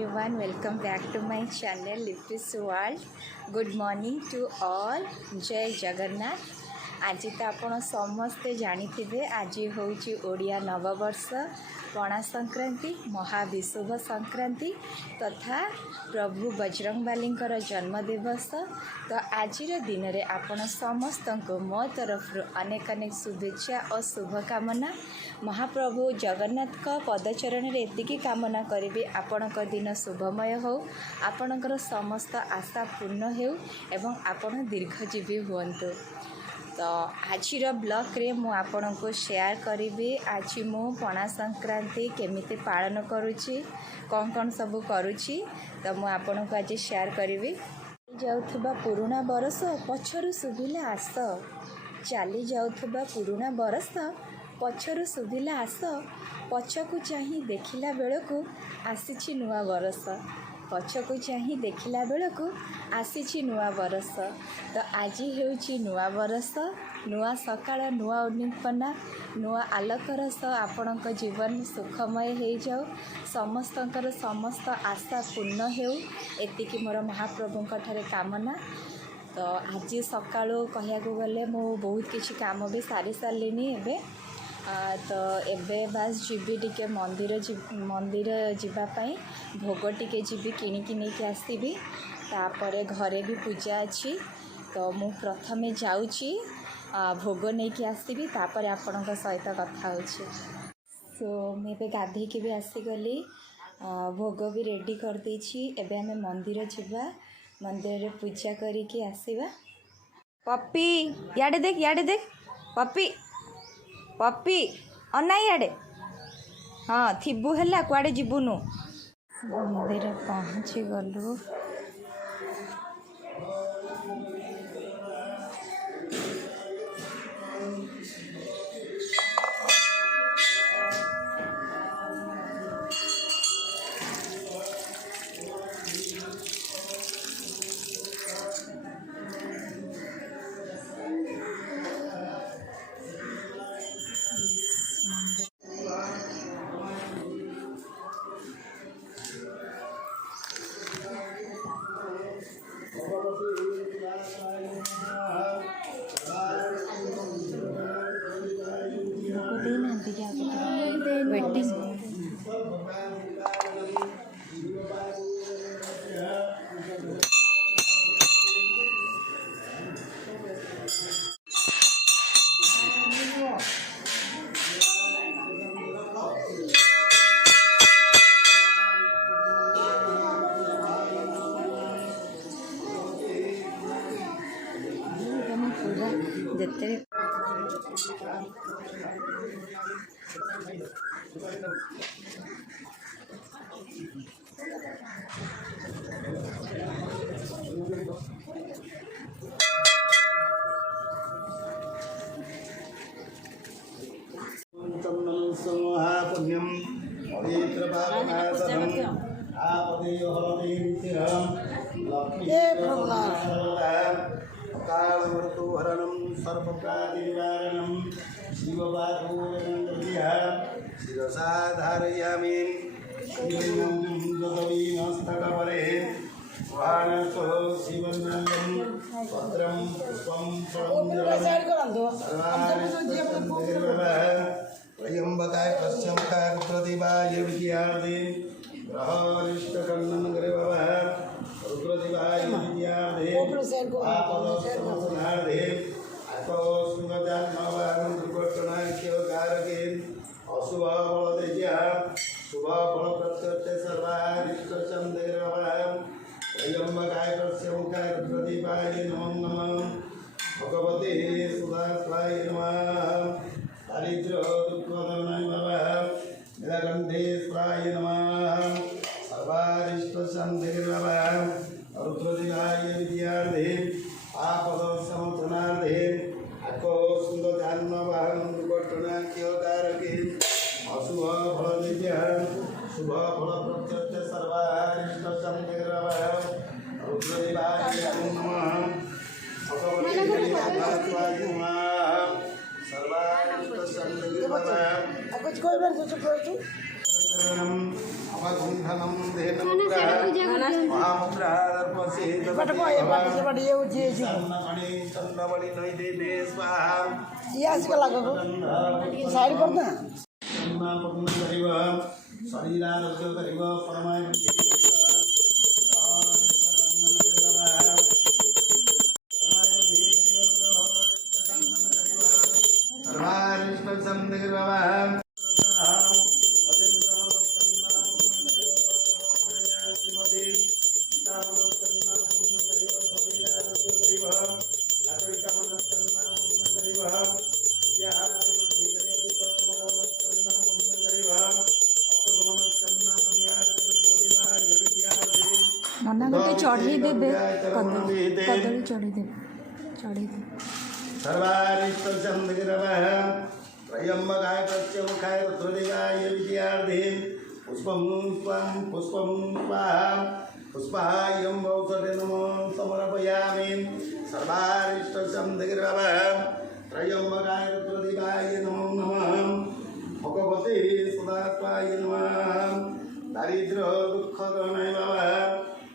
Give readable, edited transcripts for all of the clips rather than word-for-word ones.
everyone, welcome back to my channel Lippis World. Good morning to all. जय जगन्नाथ। आज तो आपण समस्ते जानिथिबे आज होउची ओडिया नववर्ष, पणा संक्रांति, महाविशुभ संक्रांति तथा प्रभु बजरंगबालींकर जन्मदिवस। तो आज दिन में आपण समस्त को मो तरफ अनेक अनेक शुभेच्छा और शुभकामना। महाप्रभु जगन्नाथ का पदचरण रे एतिकी कामना करी आपण दिन शुभमय हो, आपणकर समस्त आशा पूर्ण हो एवं आपण दीर्घजीवी हुंतु। तो आज ब्लॉग रे मु आपण को शेयर करी आज मु पणा संक्रांति केमिति पालन करुची, कौन कौन सब करुची, तो मु आपण को आज शेयर करी। जाउथबा पुराना बरस पछरु सुभिला आस, चली जाउथबा पुराना बरस पछरु सुभिला आस, पछकु चाही देखिला बेलकु आसीछि नुआ बरस, पछकु चाही देखिला बेलकु आसीछि नुआ बरस। तो आज हेउछि नुआ बरस, नुआ सकाळ, नुआ उन्नीपना, नुआ आलोकर सह आपणक जीवन सुखमय हो जाऊ, समस्तंकर समस्त आशा पूर्ण हो, एतिकी मोर महाप्रभुंक ठारे कामना। तो आज सकाळु कहयाकु गले मो बहुत किछि काम भी सारी सारिलिनी एबे। तो एबे बास जीवी टिके मंदिर जीवापाई भोग टिके जीवी किणिकी नहीं आसबि, तापरे घरे भी पूजा अच्छी। तो मु प्रथमे जाउची भोग नहीं कि आसबि, तापरे आपणक सहित कथा होछि। सो मैं गाधे के भी आसीगली, भोग भी रेडी कर देछि। एबे हमें मंदिर जीवा, मंदिर रे पूजा करिके आसीबा। पप्पी याडे देख पप्पी पप्पी अना इे। हाँ थिबू है कुआड़े जीवुनु। मंदिर पहुँची गलु। देते पुण्यम पवित्र पावनासनम आपदेयो हरदेनित्यहम काल मृत्यु हरणम सर्वप्रादि निवारणम शिवबाधूरनंदरिया शिरसा धारयामि शिवं जदवीनस्तकपरे वानसो शिवनंदं भद्रं पुष्पं त्र्यंबकाय पश्चिमकाय रुद्रदेवाय विद्यार्थे ग्रहरिष्टकर्णं ग्रहवः रुद्रदेवाय विद्यार्थे आपदसमसनार्थे अकोस्मजान्मवाहं दुर्घटनाख्यकारके अशुभ फलदेज्या शुभ फल प्रत्यर्थे सर्वारिष्टचन्द्रवः त्र्यंबकाय पश्चिमकाय रुद्रदेवाय नमो नमः भगवते सुधास्वाय नमः दारिद्र्य दुःखदनाय नमः नीलकण्ठेश्वराय नमः सर्वारिष्टशान्तिर् नमः रुद्रदेवाय विद्यार्थे आपदसमर्थनार्थे अकोस्मजान्मवाहं दुर्घटनाख्यकारके अशुभ फलदेज्या शुभ फल प्रत्यर्थे सर्वारिष्टशान्तिर् नमः रुद्रदेवाय नमः भगवते सुधास्वाय नमः सर्वारिष्टशान्तिर् नमः कुछ कोई बार कुछ अवगुंठनं देहनुग्रह महामुद्रादर्पसे चन्द्रमणि चन्द्रमणि नैदे स्वाहा साइड कर ना शरीरारोग्य करिब परमाय नना गोटे चढ़ी देवे कदली कदली चढ़ी देवे चढ़ी दे सर्वारिष्टचन्द्रगिरवः त्रयम्बकाय प्रत्यमुखाय रुद्रदेवाय विद्यार्थे पुष्पं स्वाहा पुष्पायं वौषधे नमो समर्पयामि सर्वारिष्टचन्द्रगिरवः त्रयम्बकाय रुद्रदेवाय नमो नमः भगवते सदात्माय नमः दारिद्र्य दुःखगणाय नमः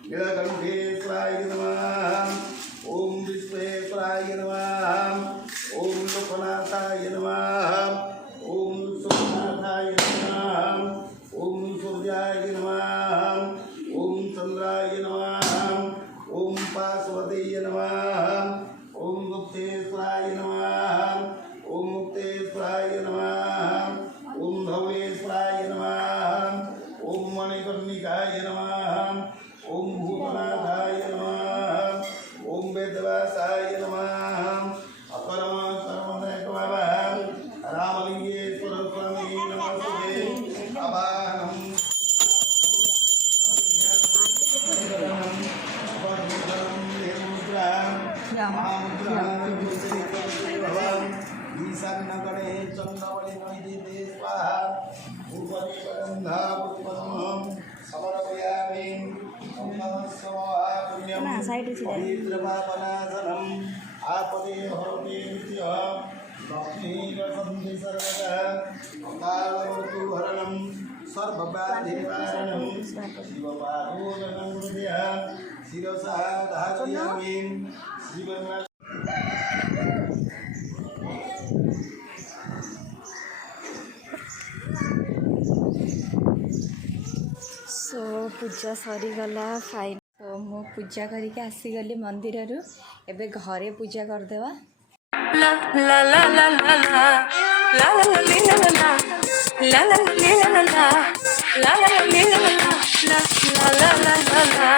नीलकण्ठेश्वराय नमः ओम विश्वेश्वराय नमः ओम लोकनाथाय नमः ओम सोमनाथाय नमः ओम सूर्याय नमः ओम चंद्राय नमः ओम पार्वतीय नमः ओम गुप्तेश्वराय नमः ओम मुक्तेश्वराय नमः ओम धवेश्वराय नमः ओम मणिकर्णिकाय नमः ओम भूतनाथाय नमः ओम वेदवासाय नमः अपरम सर्वदैकवः रामलिंगेश्वर स्वामी नमस्ते अवाहं ईशान्यगणे चन्द्रमणि नैदिते स्वाहा भूपति परन्धा पुष्पम् समर्पयामि पवित्रपापनाशनम् आपदे हरते नित्यः लक्ष्मीरसन्ति सर्वदा कालमृत्युहरणं सर्वव्याधिनिवारणं शिवपादोदनं हृदयः शिरसा धारयामि शिवनाथ सो पूजा सरीगला फाइन तो मु पूजा करके आसीगली मंदिर रु एबे घरे पूजा करदेवा La la la la la la la la la li la la la la la la li la la la la la la li la la la la la la la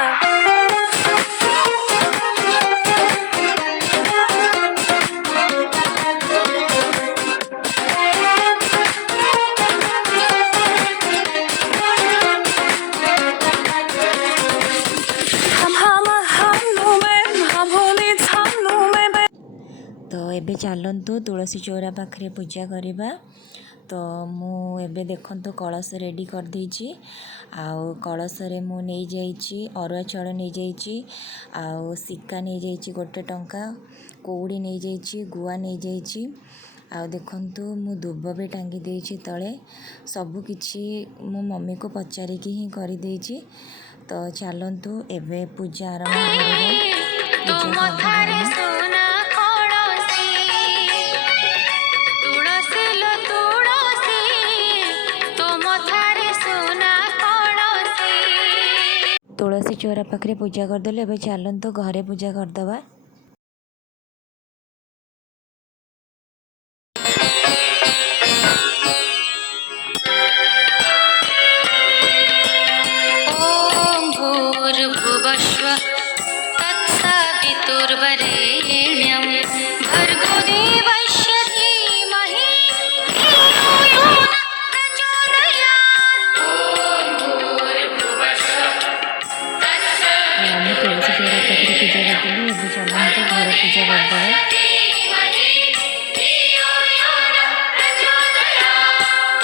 तो एबे चलतु तुलसी चौरा पाखे पूजा करवा तो मु एबे देखंतु कलश रेडी कर देछि आउ कलश रे मु नै जाइछि अरुआ चाउल नै जाइछि आउ सिक्का नै जाइछि गोटे टंका कौड़ी नै जाइछि गुआ नै जाइछि आउ देखंतु मु दुब भी टांगी देछि तळे सब किछि मो मम्मी को पचारिकी ही करि देछि तो चलतु एबे पूजा आरंभ करबा तुलसी चौरा पाखे पूजा करदेले एबे चलतु घरे पूजा करदवा ओम भूर्भुवस्वः तत्सवितुर्वरेण्यं भर्गो देवस्य धीमहि धियो यो न प्रचोदयात् ओम भूर्भुवस्वः मम्मी तुलसी चौरा पाखे पूजा करदेली एबे चलतु घरे पूजा करदवा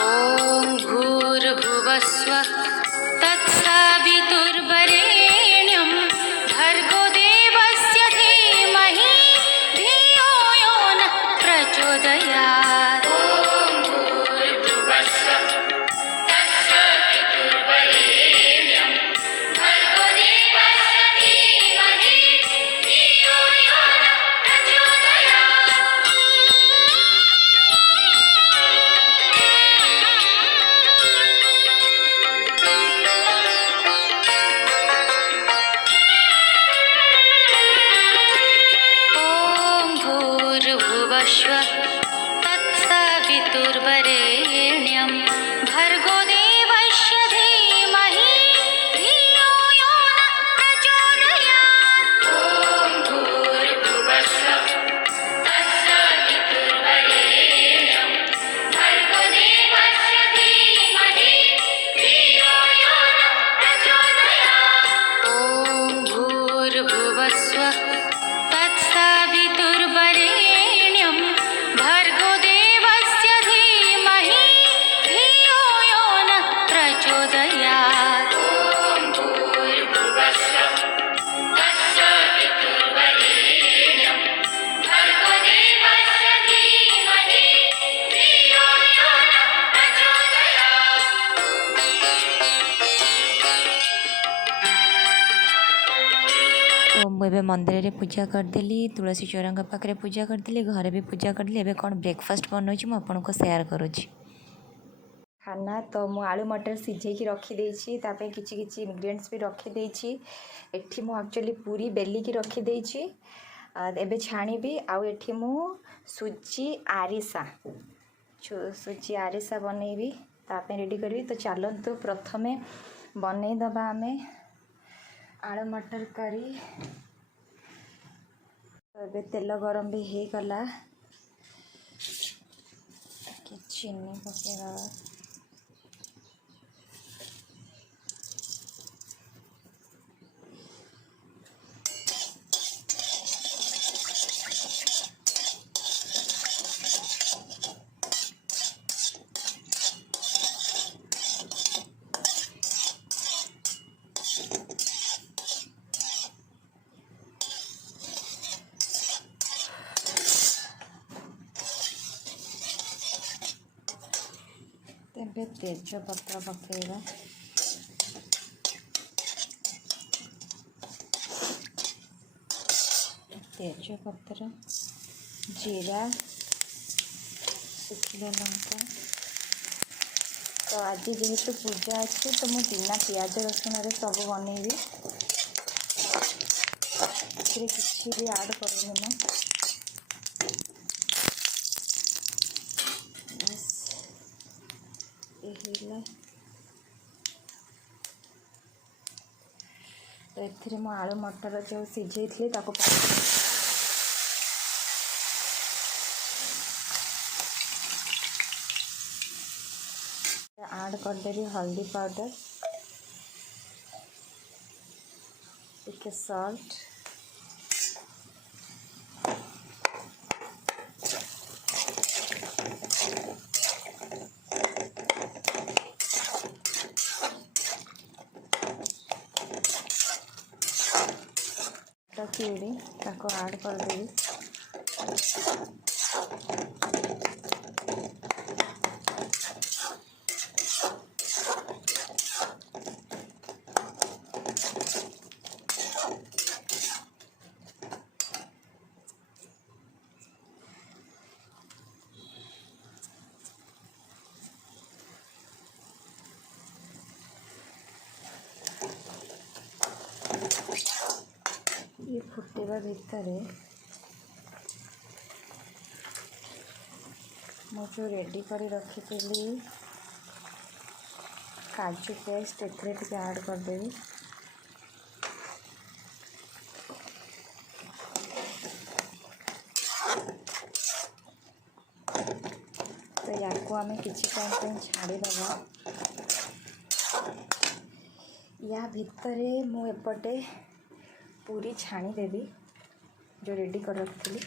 ओम भूर्भुवस्वः तत्सवितुर्वरेण्यं भर्गो देवस्य धीमहि धियो यो नः प्रचोदयात् ओम भूर्भुवस्वः तत्सवितुर्वरेण्यं भर्गो देवस्य तो मुझे मंदिर रे पूजा करदेली तुलसी चौरंग पाखे पूजा करदेली घरे भी पूजा करदेली एबे कौन ब्रेकफास्ट बनौछि मु आपनको शेयर करुछि खाना। तो मु आलू मटर सिझेकी रखीदेछि तापर किछि किछि इनग्रेडिएंट्स भी रखीदेछि एठी मु एक्चुअली पूरी बेलिकी रखीदेछि एबे छाणीबी आउ एठी मु सुजी आरिसा बनैबी तापर रेडी करबी। तो चलतु प्रथमे बनई दबा आमे आलू मटर करी। तो तेल गरम भी हो गला चीनी पकेगा तेज पत्र पकेगा तेज पत्र जीरा शुखिला लंका। तो आज जेहेतु पूजा अच्छी तो मुझे बिना पियाज रसुण सब बनईबी किसी भी ऐड करूनी ना तो एथिरे मो आलू मटर जो सिझे थी ऐड करदेवी हल्दी पाउडर टिके सॉल्ट रखी ताको ऐड करदेवी। ये फुटेबा भितर मु जो रेडी कर रखी काजू पेस्ट एथे ऐड करदेवी। तो या आम किसी टाइम छाड़ीदबा या भितर मु एपटे पूरी छाणी देवी जो रेडी कर रखी।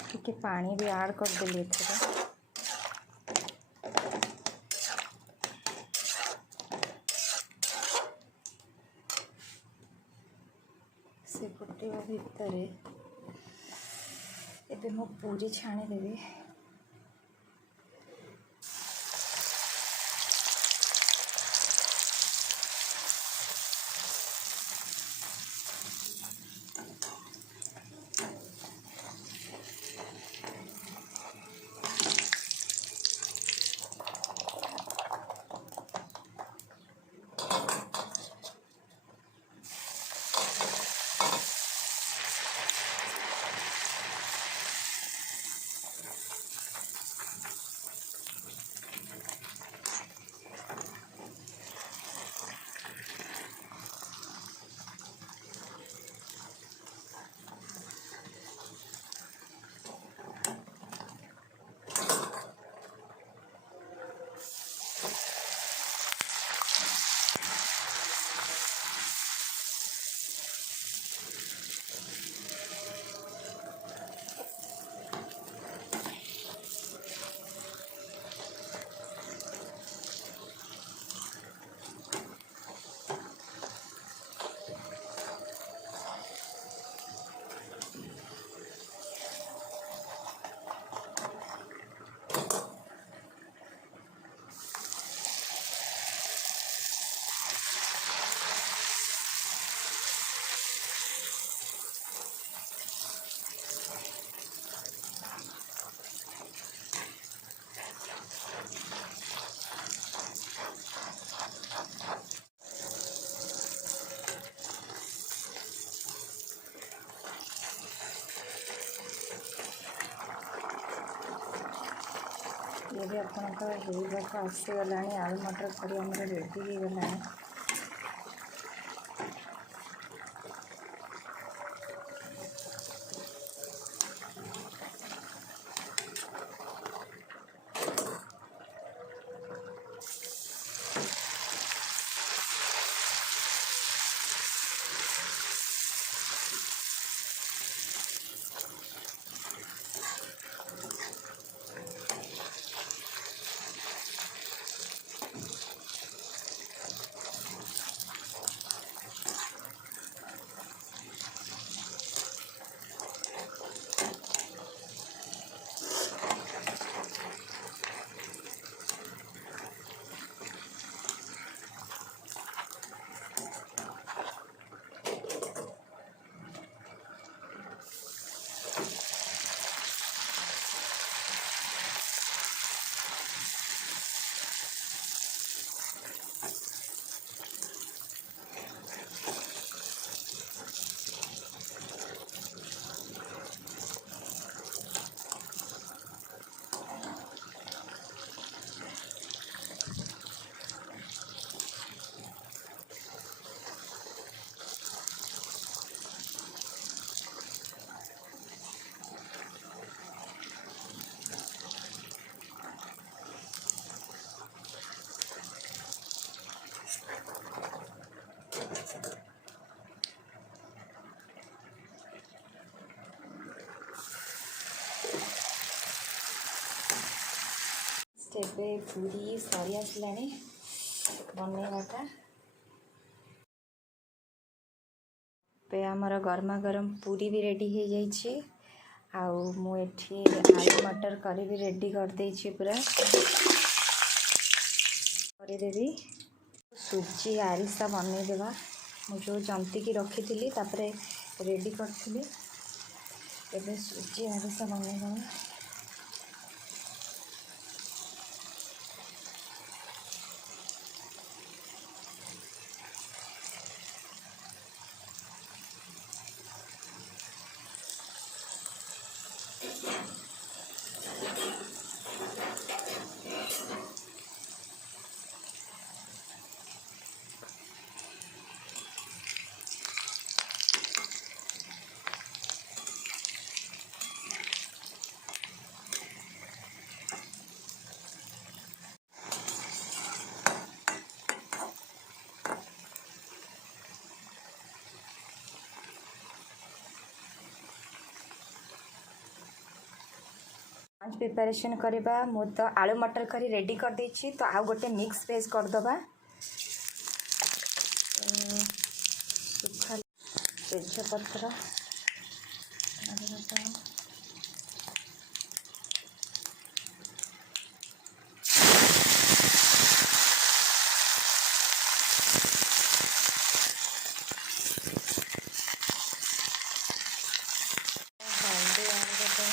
टिके पानी भी ऐड कर देली एथरे से फुटेबा भितर एबे मो पूरी छाणी देवी। ये भी आपणकर होइबाक आसीगलानी आलू मटर करी हमर रेडी ହେଇଗଲାଣି। ଏବେ ପୁରୀ ସରି ଆସିଲାଣି ବନେଇବାଟା। ଏବେ ଆମର ଗରମା ଗରମ ପୁରୀ ବି ରେଡ଼ି ହେଇଯାଇଛି। ଆଉ ମୁଁ ଏଠି ଆଳୁ ମଟର କରି ବି ରେଡ଼ି କରିଦେଇଛି ପୁରା। କରିଦେବି ସୁଜି ଆରିସା ବନେଇଦେବା। ମୁଁ ଯେଉଁ ଜନ୍ତିକି ରଖିଥିଲି ତାପରେ ରେଡ଼ି କରିଥିଲି। ଏବେ ସୁଜି ଆରିସା ବନେଇଦେବା। लंच प्रिपरेशन करवा मु तो आलू मटर करी रेडी कर देछि। तो आउ गोटे मिक्स वेज करदबा। सुखा तेजपत्र हल्दी ऐड करदबा।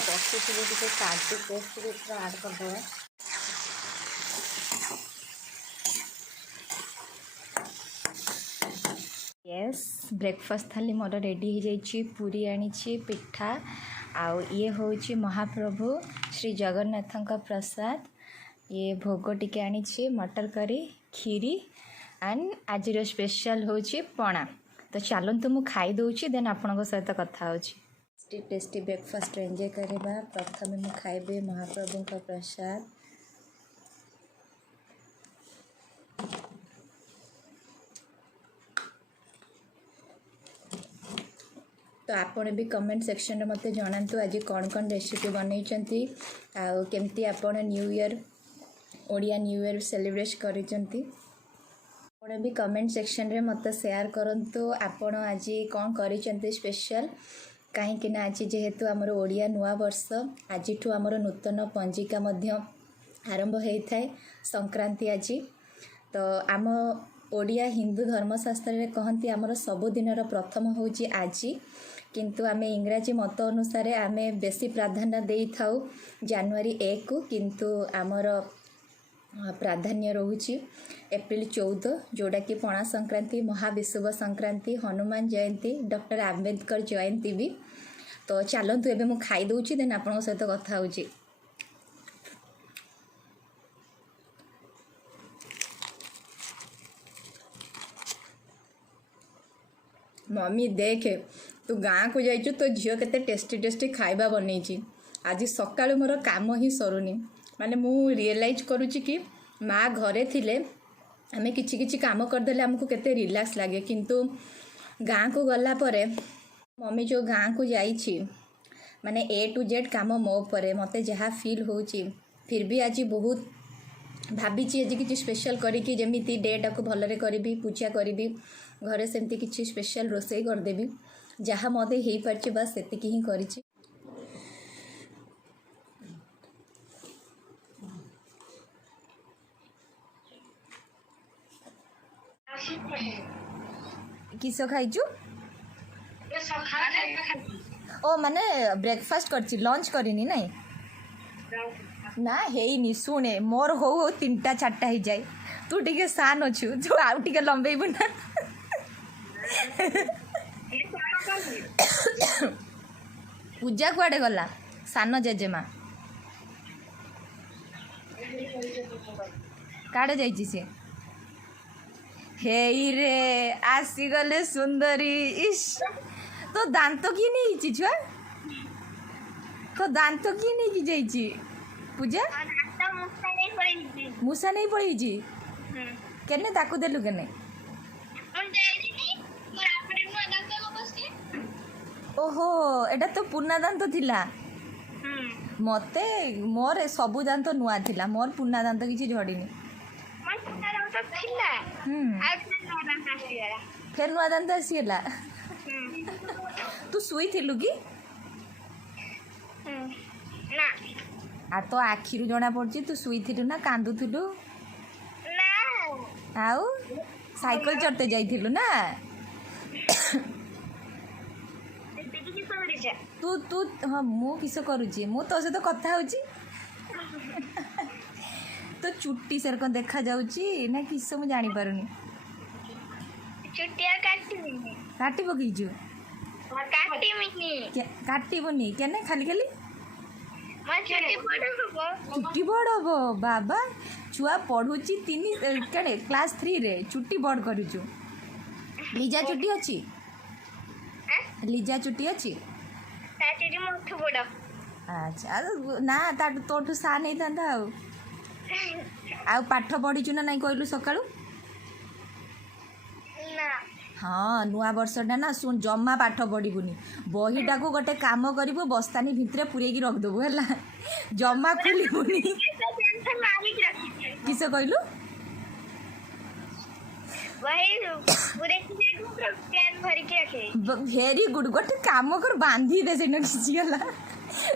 रखी काजू पेस्ट भी ऐड करदे। यस ब्रेकफास्ट थाली मोर रेडी हो जाइए। पूरी आनी पिठा आउ ये हूँ महाप्रभु श्री जगन्नाथ प्रसाद। ये भोग टिके आनी मटर करी खीरी एंड आज स्पेशल हूँ पणा। तो चलतु मु खाई दूची देन आपण सहित कथा होची। टेस्टी ब्रेकफास्ट एंजॉय करवा। प्रथम मु खाइबे महाप्रभु का प्रसाद। तो आपण भी कमेंट सेक्शन में मत जनातु आज कौन कौन रेसिपी बनई आउ केमती आपण new year Odia new year celebrate करिसंती। आपण भी कमेंट सेक्शन रे मत शेयर करंतु आपण आज कौन करिसंती स्पेशल। कहीं आज जेहेतु आमर ओडिया नुआ वर्ष आज आमर नूतन पंजिका मध्य आरंभ होता है संक्रांति आज तो आम ओडिया हिंदू धर्मशास्त्र में कहती आमर सबुदिन प्रथम होची आज किंतु आमे इंग्राजी मत अनुसार आमे बेसी प्राधान्य दे थाउ जनवरी 1 को किंतु आमर प्राधान्य रोची एप्रिल 14 जोड़ा कि पणा संक्रांति महाविषुव संक्रांति हनुमान जयंती डॉक्टर आम्बेडकर जयंती भी तो चलतु एबे मु खाई दउची देन आपन सहित कथा होची। मम्मी देख तू गाँ को जाइचु तो झील केते टेस्टी टेस्टी खाइबा बनई आज सकाळु मोर काम ही सरुनी माने मु रियलाइज करूची कि माँ घरे थिले आमे किछि किछि काम करदेले हमको केते रिलैक्स लागे किंतु गाँ को गला परे मम्मी जो गाँ को जाइछि माने A to Z काम मो परे मते जहाँ फील होची फिर भी आज बहुत भाभी आज किसी स्पेशल करी जमीती डेटा को भलरे करी पूजा करी घरे सेमती किसी स्पेशल रोषे करदेवी जहाँ मते हो पार्ची बस सेतिकी ही करिछि। किस खाइचु ओ माने ब्रेकफास्ट करछि लंच करिनी नहीं ना हेनी शुणे मोर हो 3टा 4टा हो जाए तू टिके सान अच्छु तू आउ टिके लंबेबु ना पूजा कुआडे गला सान जेजेमा काड़े जाइछि से हेई रे आसी गले सुंदरी इश तो दांत किए नहीं छुआ तो दांत किए नहीं जाइछि पूजा मूसा नहीं पड़ी केने ताकू देलु केने ओहो एटा तो पुना दांत थिला मते मोर सबु दांत नुआ थिला मोर पुना दांत किछि झड़ीनी फिर नुआ दांत आसीगला तू सुई थिलु कि आ तो आखिरु जना पड़ची तू सुई थिलु ना कांदु थिलु आउ साइकिल चढ़ते जाइथिलु ना तू तू हाँ मु किस करुची मु तो सहित कथा होची तो चुट्टी सेरक देखा जाउची ना किस मु जानी पारुनी चुटिया काटी पकईचु काटबनी केने खाली खाली चुट्टी बड़ हम बाबा छुआ पढ़ुची 3 कड़े क्लास 3 रे चुट्टी बड़ करूचु लिजा चुट्टी अच्छी लिजा चुट्टी अच्छी अच्छा ना तोठू सा नहीं था आउ पाठ पढ़ीचु ना नहीं कहलु सकाळु हाँ नुआ वर्षटा ना शुण जमा पाठ पढ़बुनि बहीटा को गोटे काम करू बस्तानी भितर पूरेकी रखदेबू है जमा खोलबुनि किस कहलु भेरी गुड गोटे काम कर बांधी दे से किसी गला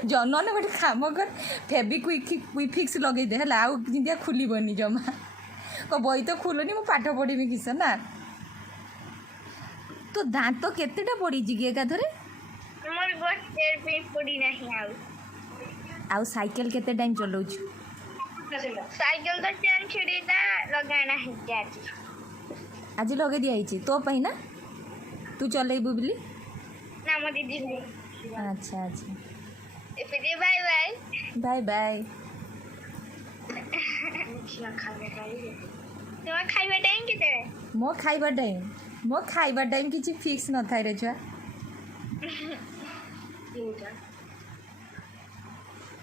जनन गोटे काम कर फेबिक्विक लगे दे है आउ जिंदिया खुलबनी जमा को बही तो खुलुनी मु पाठ पढ़ी किस ना तो दांत केतेटा पड़ी जी एकाधरे मोर गोटे पे पड़ी नहीं आउ साइकिल केते टाइम चलाउछु साइकिल तो चैन छिड़ीदा लगाना है जाती आज लगे दिया हिची तो पई ना तू चलेबू बिली ना मो दीदी अच्छा अच्छा फिर बाय बाय बाय बाय तुम खाइबा टाइम केते मो खाइबा टाइम किसी फिक्स न थाई रे छुआ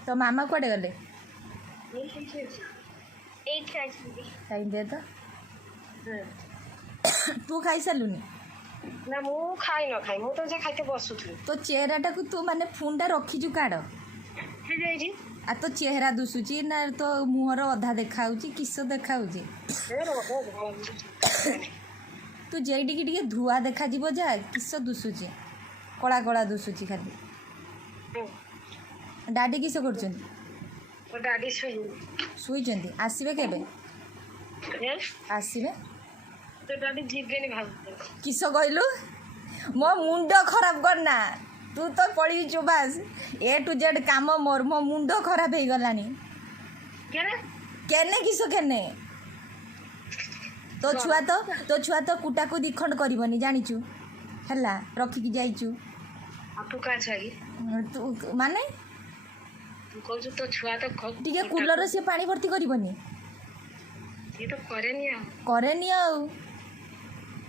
तो मामा कुआडे गले खाई दे तो तू खाई सालुनी ना मु खाई न खाई मु तो जे खाइते बसुथि तो चेहराटा को तू माने फुंडा रखीजु काड़ आ तो चेहरा दुसुची ना तो मुहर अधा देखाउची किस देखाउची तू जेडी की धुआ देखा जीव जा किस दुसुची कला कला दुसुची खाली डाडी किस कर डाडी शुई आसवे के आसवे तो डाडी जीवेनि भाव किस कहलु मो मुंड खराब करना तू तो पड़ी चुबास ए टू जेड काम मोर मो मुंड खराब हो गलानी केने किस केने तो छुआ तो कुटा को दिखंड करबनी जानिचु हला रखी की जाइचु तू का छागी तू माने तू कहू तो छुआ तो टिके कूलर से पानी भर्ती करबनी ये तो करेनी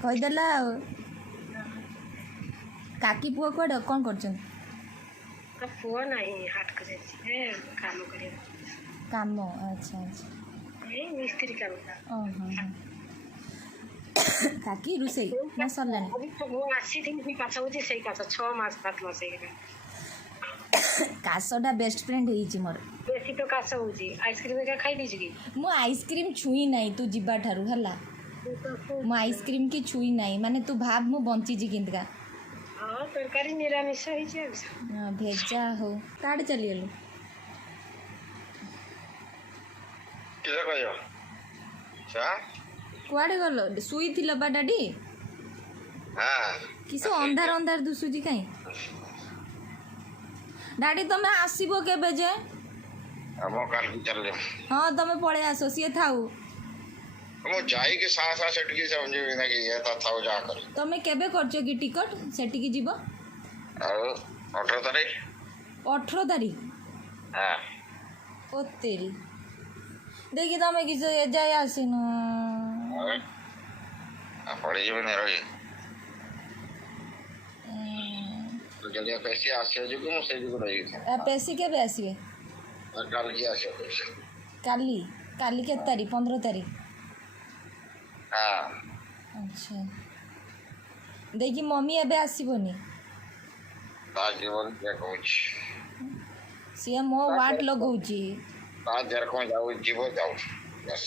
कहीदेला काकी पुआ कौन कौन कर पुआ नहीं हाट कर काम कर काम अच्छा अच्छा मिस्त्री काम काकी रुसई ना सरलानी अभी तो वो आसी दिन भी काचा होची सही काचा 6 मास 7 मास हेगा कासडा बेस्ट फ्रेंड होईची मोर बेसी तो काचा होची आइसक्रीम का खाई दीजी की मो आइसक्रीम छुई नहीं तू जिबा ठारू हला मो आइसक्रीम की छुई नहीं माने तू भाव मो बंची जी किंतका हां तरकारी निरामिष होईची भेजा हो काड चलियलु किसे कहयो चा कुआडे गलो सुई थिल बा डाडी हां किस अंधार अंधार दुसुजी काई डाडी तमे आसीबो केबे जे हम काल की चल ले हां तमे पळे आसो सिए थाउ हम जाई के साथ साथ सेट की समझे बिना कि ये था जा कर तमे केबे करछो की टिकट सेटी की जीवो और 18 तारीख 18 तारीख हां ओ तेरी देखि तमे किस जाय आसिनु पड़ी जी नहीं रही तो जल्दी पैसे आसे जो को से जो रही आ पैसे केबे आसीबे और कल की आसे पैसे काली काली के तारीख 15 तारीख हां अच्छा देखि मम्मी एबे आसीबोनी आज जीवन क्या कहूछ सिए मो वाट लगौची आज जर को जाओ जीवो जाओ बस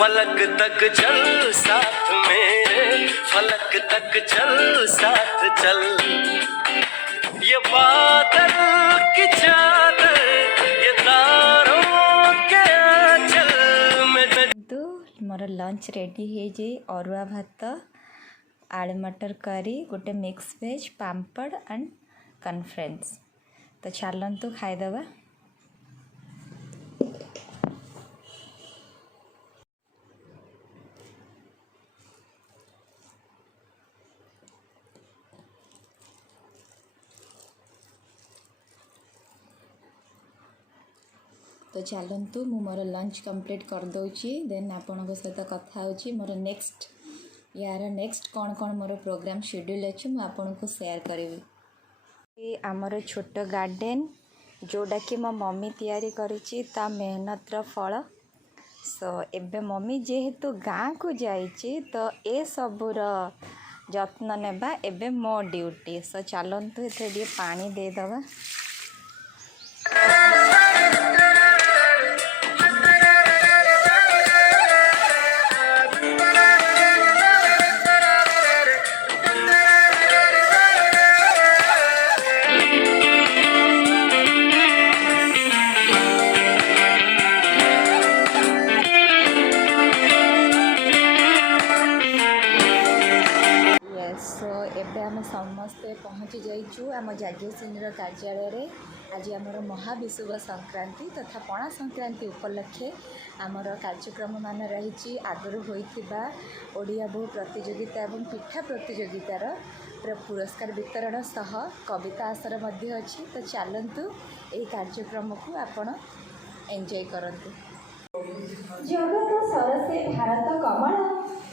फलक तक चल साथ मेरे फलक तक चल साथ चल ये बादल की चादर ये तारों के आंचल में तो मोर लंच रेडी है जे अरुआ भात आलू मटर करी गोटे mix veg papad and cornflakes तो चलतु खाईदबा तो चलतु मु मोर लंच कंप्लीट कर दौची देन आपन सहित कथा होची मोर नेक्स्ट यार नेक्स्ट कौन कौन मोर प्रोग्राम शेड्यूल अच्छे मुझे आपन को शेयर करी आमर छोट गार्डन जोड़ा कि मो मम्मी तैयारी करिछि ता मेहनतर फल सो एबे मम्मी जेहेतु गाँ को जाइछि तो ए सबुर जत्न नेबा एबे मो ड्यूटी सो चलतु ए पानी दे दबा समस्ते पहुँची जाइचु आम जाज्ञसेनी कार्यालय आज आमर महाविषुव संक्रांति तथा पणा संक्रांति उपलक्षे आमर कार्यक्रम मान रही आगर होइथिबा ओडिया बहु प्रतियोगिता एवं पिठा प्रतियोगितार पुरस्कार वितरण सह कविता आसर मध्य अच्छी तो चलतु यही कार्यक्रम को आपण एंजॉय करंतु। जगत सरसे भारत कमल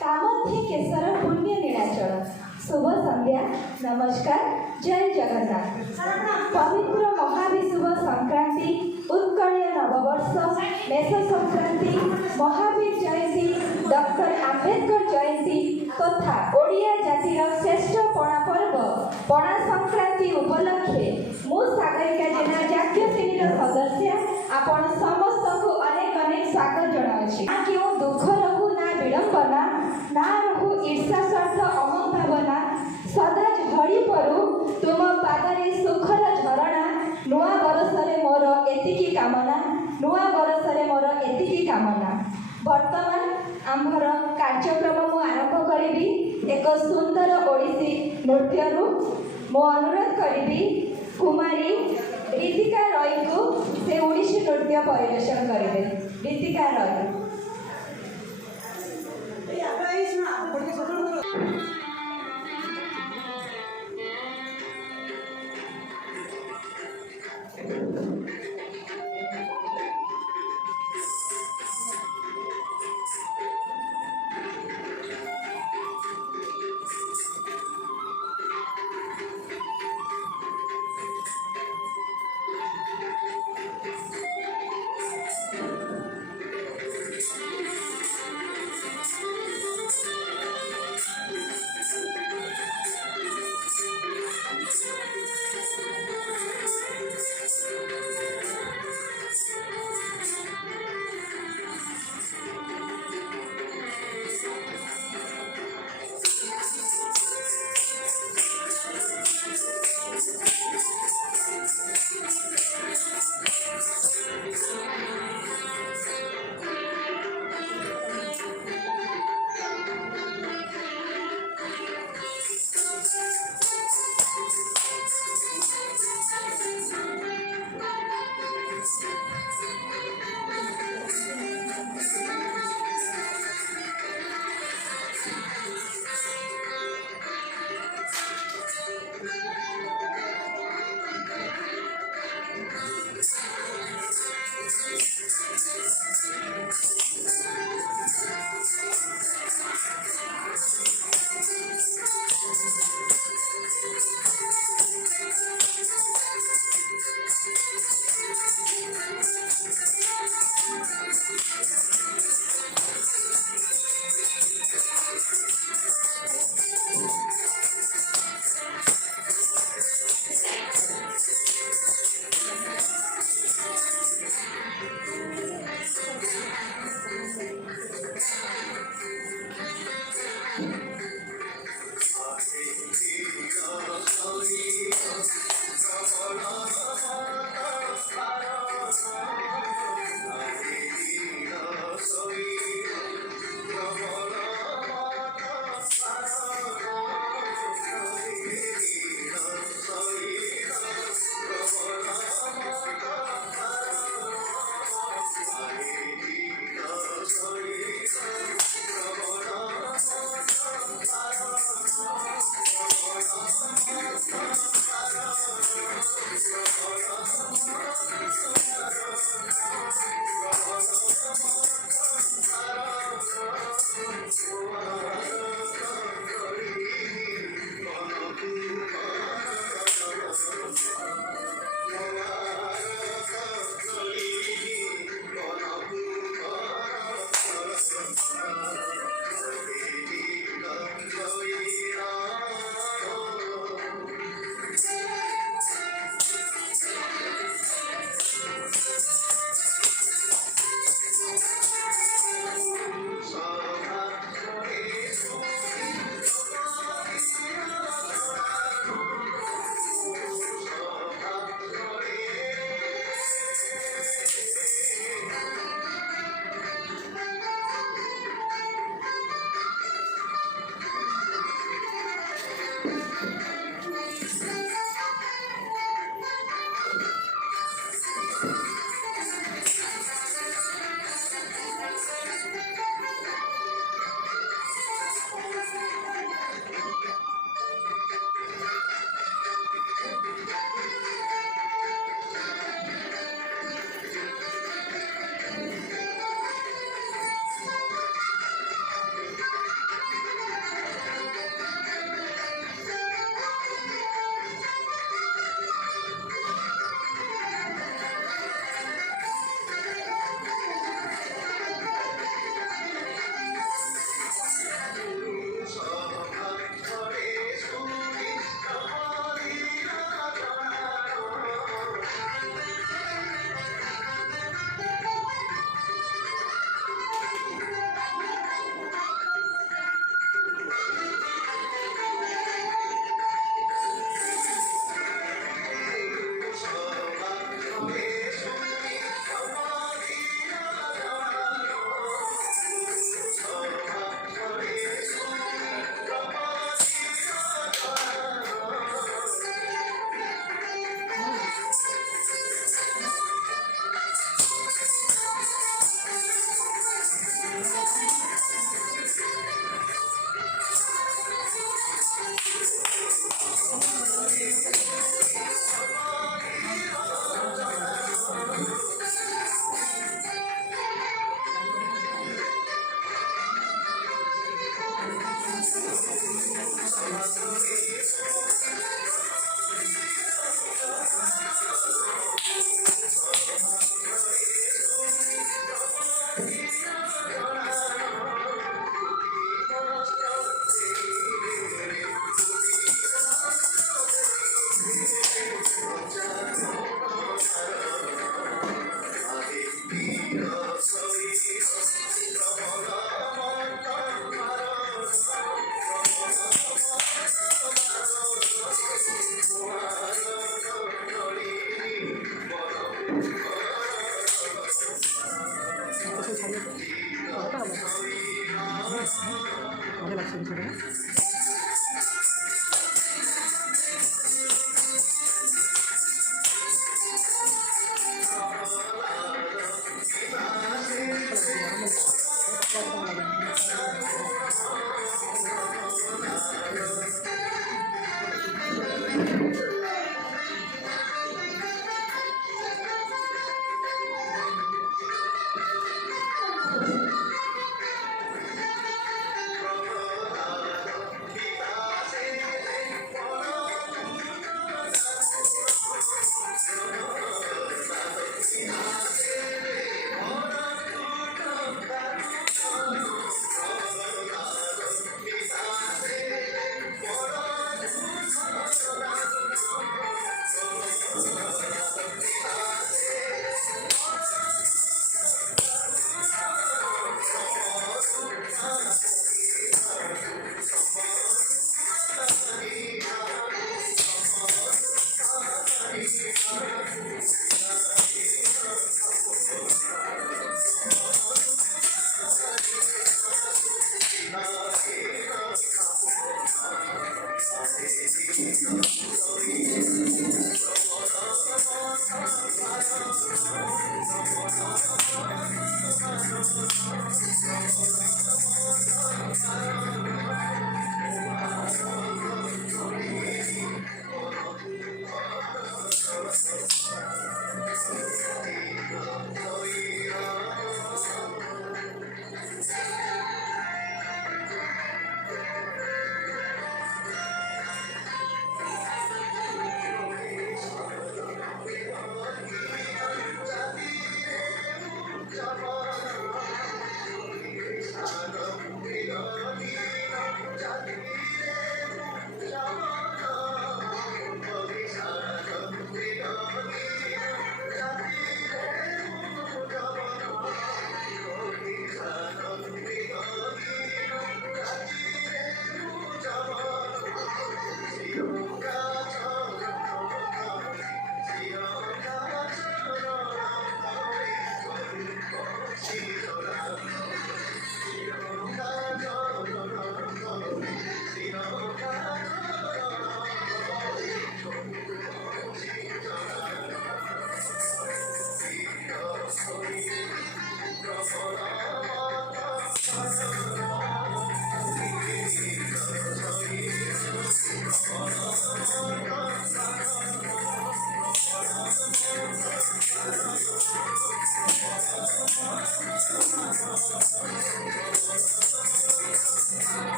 कामथे केशर पुण्य नीलाचल शुभ संध्या नमस्कार जय जगन्नाथ। पवित्र महाविषुव संक्रांति उत्कलीय नववर्ष मेष संक्रांति महावीर जयंती डॉक्टर आम्बेडकर जयंती तथा ओडिया जातिर श्रेष्ठ पणा पर्व पणा संक्रांति उपलक्षे मु सागरिका जेना जाज्ञसेनी सदस्य आपण समस्त को अनेक अनेक स्वागत जनाउछि। ना केउ दुख रहु ना विडंबना ना रहु ईर्षा स्वार्थ अहम भावना सदा झड़ी पड़ो कामना। बर्तमान आम्भर कार्यक्रम मु आरंभ करी एक सुंदर ओडिसी नृत्य मु अनुरोध करी कुमारी रीतिका रॉय को से ओडिसी नृत्य परिवेशन करेंगे। रीतिका रॉय।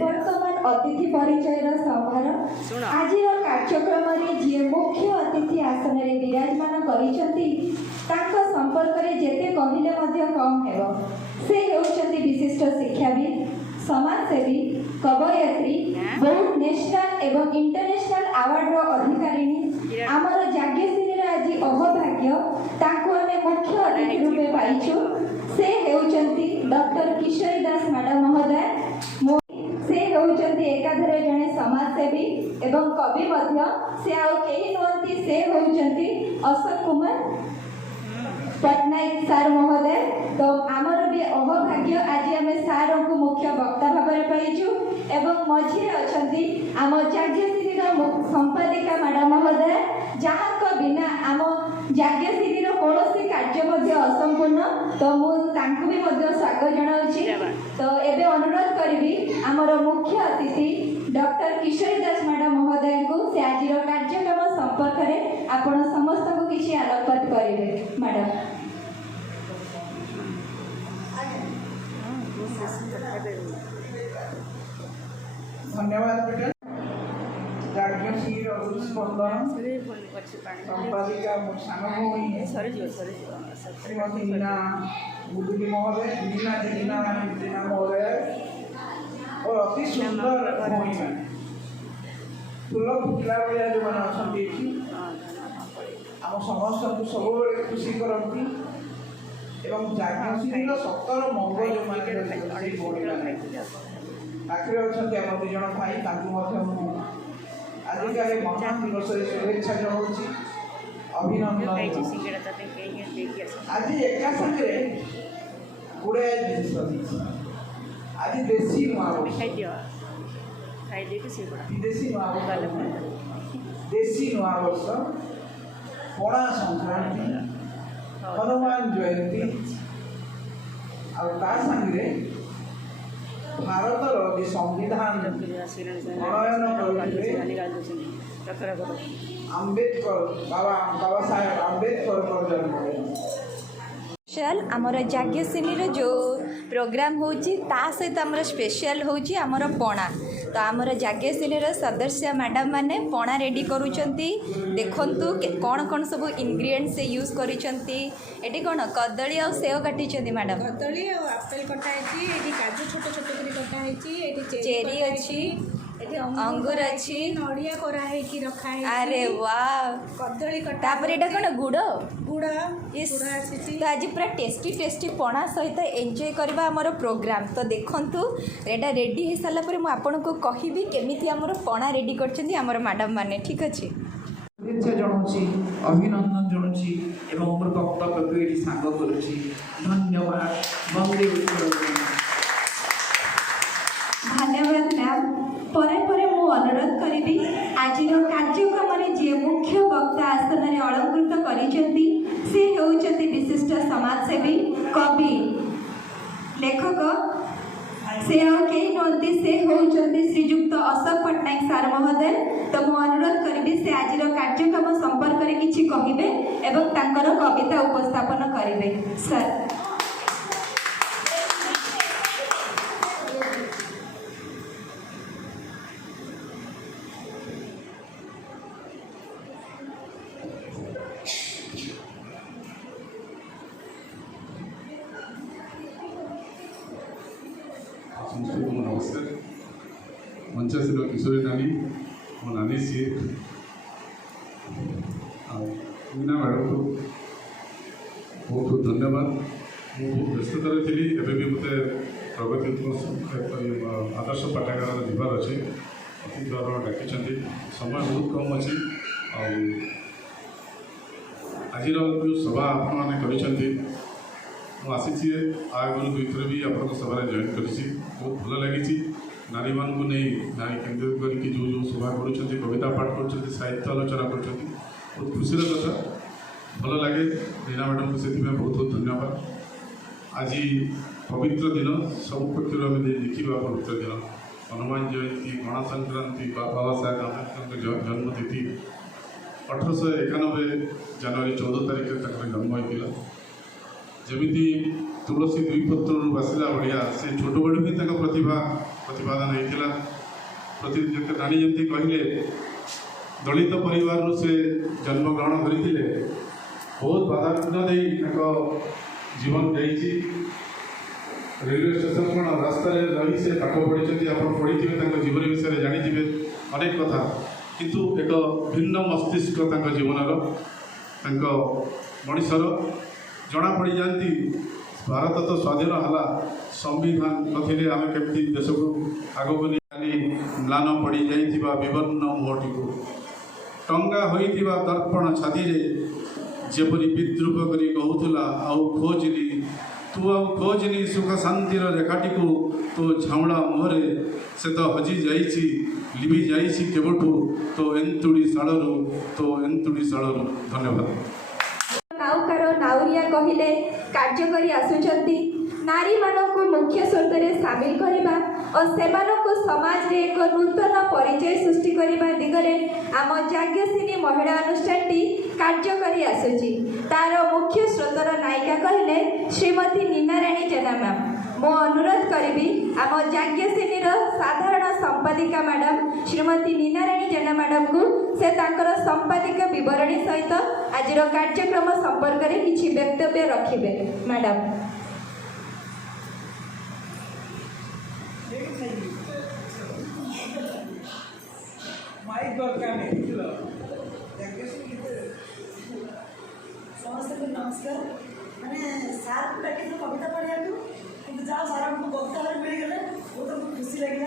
ବର୍ତ୍ତମାନ ଅତିଥି ପରିଚୟର ସମ୍ଭାର ଆଜିର କାର୍ଯ୍ୟକ୍ରମରେ ଯିଏ ମୁଖ୍ୟ ଅତିଥି ଆସନରେ ବିରାଜମାନ କରିଛନ୍ତି ତାଙ୍କ ସମ୍ପର୍କରେ ଯେତେ କହିଲେ ମଧ୍ୟ କମ୍ ହେବ। ସେ ହେଉଛନ୍ତି ବିଶିଷ୍ଟ ଶିକ୍ଷାବିତ୍, ସମାଜସେବୀ, କବୟତ୍ରୀ, ବହୁତ ନ୍ୟାସନାଲ ଏବଂ ଇଣ୍ଟରନ୍ୟାସନାଲ ଆୱାର୍ଡର ଅଧିକାରିଣୀ। ଆମର ଯାଜ୍ଞସେନୀର ଆଜି ଅହଭାଗ୍ୟ ତାଙ୍କୁ ଆମେ ମୁଖ୍ୟ ଅତିଥି ରୂପେ ପାଇଛୁ। ସେ ହେଉଛନ୍ତି ଡକ୍ଟର କିଶୋରୀ ଦାସ ମ୍ୟାଡାମ ମହୋଦୟା। ସେ ହେଉଛନ୍ତି ଏକାଧାରେ ଜଣେ ସମାଜସେବୀ ଏବଂ କବି ମଧ୍ୟ। ସେ ଆଉ କେହି ନୁହନ୍ତି, ସେ ହେଉଛନ୍ତି ଅଶୋକ କୁମାର ପଟ୍ଟନାୟକ ସାର୍ ମହୋଦୟ। ତ ଆମର ବି ଅହଭାଗ୍ୟ ଆଜି ଆମେ ସାର୍ଙ୍କୁ ମୁଖ୍ୟ ବକ୍ତା ଭାବରେ ପାଇଛୁ ଏବଂ ମଝିରେ ଅଛନ୍ତି ଆମ ଯାଜ୍ଞସେନୀର ସମ୍ପାଦିକା ମ୍ୟାଡାମ ମହୋଦୟା, ଯାହାଙ୍କ ବିନା ଆମ ଯାଜ୍ଞସେନୀର କୌଣସି କାର୍ଯ୍ୟ ମଧ୍ୟ ଅସମ୍ପୂର୍ଣ୍ଣ। ତ ମୁଁ ତାଙ୍କୁ ବି ମଧ୍ୟ ସ୍ୱାଗତ ଜଣାଉଛି। ତ ଏବେ ଅନୁରୋଧ କରିବି ଆମର ମୁଖ୍ୟ ଅତିଥି ଡକ୍ଟର କିଶୋରୀ ଦାସ ମ୍ୟାଡାମ ମହୋଦୟଙ୍କୁ ସେ ଆଜିର କାର୍ଯ୍ୟକ୍ରମ संपर्क में आपण समस्त को किसी आलोकपात करेंगे मैडम। धन्यवाद बेटा। जाज्ञश्री स्पंदन संपादिका मो सान भौणी श्रीमती मीना गुदुली महोदय, मीना महोदय और अति सुंदर भौणी मैंने फूल फुटला भाया जो मैंने अच्छा आम समस्त को सब खुशी करती एवं जाज्ञश्री सतर मंगल जो मैंने भौणी मैंने पाखे अच्छा आम दुज भाई आजिकार महान दिवस शुभेच्छा जनाऊँगी अभिनंदन। आज एका साथे गुड़ाए जिन आज देशी नुआवर्ष देशी नुआवर्ष पणा संक्रांति हनुमान जयंती आ सांगे भारतर जो संविधान आंबेडकर बाबा साहेब आंबेडकर जन्म स्पेशल आमर जाज्ञसेनी जो प्रोग्राम होची ता सहित आमर स्पेशल होची आमर पणा। तो आमर जाज्ञसेनी सदस्य मैडम माने पणा रेडी करूचंती। देखंतु कौन कौन सब इंग्रेडिएंट्स से यूज करिसंती। एटी कौन कदली और सेव काटिचंती मैडम। कदली और आपेल कटा है, एटी काजू छोट छोट करी कटा है, एटी चेरी अच्छी, अंगूर अच्छी, नड़िया करा है कि रखा है। अरे वाह कदली कटा तापर एटा कौन गुड़ गुड़ इस गुड़ आसी। तो आज पूरा टेस्टी पणा सहित एंजॉय करबा हमर प्रोग्राम। तो देखंतु एटा रेडी हो सारा पर मु आपन को कहिबी केमिति हमर पणा रेडी करछंती हमर मैडम माने। ठीक अछि, शुभेच्छा जनाऊँगी अभिनंदन जनाऊँगी एवं मोर वक्तव्य को ये सांग करुँची। धन्यवाद। वंदे उत्कल। धन्यवाद मैम। परे परे मु अनुरोध करी आज कार्यक्रम में जे मुख्य वक्ता आसन में अलंकृत करिसेंती से होउचंती विशिष्ट समाजसेवी कवि लेखक से कई नदी से होउचंती श्रीजुक्त अशोक पट्टनायक सार महोदय। तो मु अनुरोध करी से आज कार्यक्रम संपर्क में किछि कहिबे एवं तांकर कविता उपस्थापन करिवे। सर नमस्कार। मंचासीन किशोरी नानी मो नानी सी मीना मैडम को बहुत बहुत धन्यवाद। मुझे बहुत व्यस्ततार थी एवं भी मत प्रगति आदर्श पाठागार जीवार अच्छे अति द्वारा डाकी समय बहुत कम अच्छी आज जो सभा आपण मैंने आसी आगुरी दुई थर भी आप सभा जॉइन कर बहुत भल लगी। नारी मान को नहीं नारी केन्द्रित करके जो जो सभा कर कविता पाठ कर साहित्य आलोचना कर बहुत खुशी कथा भल लगे। रीना मैडम को से बहुत बहुत धन्यवाद। आज पवित्र दिन सब पक्ष देखा पवित्र दिन हनुमान जयंती पणा संक्रांति बाबा साहेब आम्बेडकर जन्मतिथि 1891 जनवरी 14 तारीख जन्म होता। जमी तुलसी दुई पत्र बासिला भाया से छोट बड़ भी प्रतिपादन होता। रानी जमी कहले दलित परिवार से जन्म ग्रहण करते बहुत बाधा विघ्न दे जीवन जाइए। रेलवे स्टेशन कौन रास्त रही से पाठ पढ़ी आप पढ़ी जीवन विषय जानीजे अनेक कथा किंतु एक भिन्न मस्तिष्क जीवन मनीषर जना पड़ जाती। भारत तो स्वाधीन है संविधान नथिले आम केमती देश को आगक नहीं म्लान पड़ जा विवर्ण मुहटी को टंगा होइथिबा दर्पण छाती जेपरी विद्रूप करी कहूला आउ खोजली तू आउ खोजनी सुख शांतिर रेखाटी को तो झाउड़ा मुहरे से तो हजि जाइछि लिभि जाइछि केबठू तो एंतुड़ी शाड़ू तो एंतुड़ी शाड़ू। धन्यवाद। नाउकार नाउरिया कहले कार्य करी आसुचंती नारी मानक मुख्य स्रोत रे शामिल करबा और सेमानकु समाज रे एक नूतन परिचय सृष्टि करने दिगरे आम जाग्यसिनी महिला अनुष्ठानटी कार्य करी आसुची। तार मुख्य स्रोतर नायिका कहले श्रीमती नीनाराणी जेना मैम। मो अनुरोध करी आम जाग्यसिनीर साधारण संपादिका मैडम श्रीमती नीनाराणी जेना मैडम को से तांकर संपादिक विवरणी सहित आज कार्यक्रम संपर्क में किछि वक्तव्य रखिबे। मैडम समस्त को नमस्कार। मैंने सार को डाके तो कविता पढ़िया कि जाओ सारा हमको बक्ता भाई मिल गए वो तो खुशी लगे।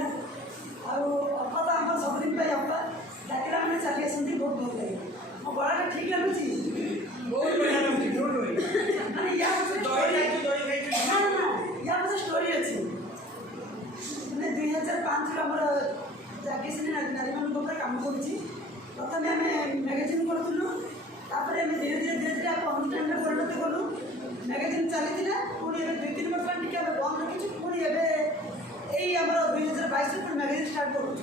अपा तो आम सबुदिन अपा डाकला मैंने चली आसती बहुत भल लगे। मो गलाटा ठीक लगुच बहुत बढ़िया मैंने या पचे स्टोरी अच्छी मैंने 2005 आम जाग्यसिनी नारी मान कम करुँच। प्रथम आम मैगजिन करूँ तापर धीरे धीरे आप अनुष्ठान में परिणत कलु। मैगजिन चली पुणी 2-3 वर्ष टी बंद रखी पुणी एम 2022 मैगजिन स्टार्ट करूँ।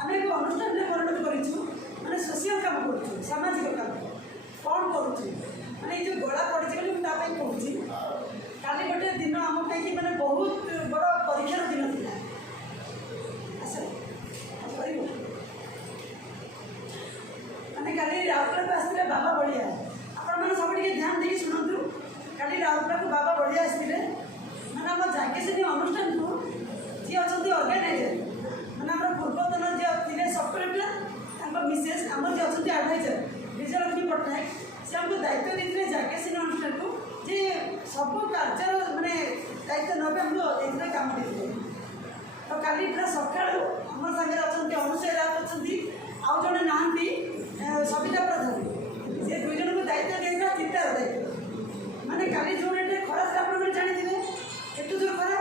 आम एक अनुष्ठान में परिणत करूँ मैंने सोशल काम करूँ सामाजिक काम कौन करूँ मैंने जो गला पड़ी मुझे कहूँ काली गोटे दिन आम मैंने बहुत बड़ परीक्षार दिन था। मैंने काली राउरकेला को आसते बाबा बड़िया आपण मैंने सब ध्यान दे शुणु। काली राउरकेला को बाबा बड़िया आसते मैंने आम जाग्यसिनी अनुष्ठान को जी अच्छा अर्गानाइजर मैंने आम पूर्वतन जी थे सब कलेक्टर मिसेस आम जी अच्छा एडभाइजर विजयलक्ष्मी पट्टनायक से आमको दायित्व देते जाग्यसिनी अनुष्ठान को जे सब कार्य मैंने दायित्व नबे हमको काम देते। तो काली पूरा सका आम सागर अच्छा अनुसया राउत अच्छा आउ जड़े नहांती सविता प्रधान से 2 जन को दायित्व दिया चिंतार दायित्व मैंने काली जो रेट खरा आप जानी थे एटू दूर खरा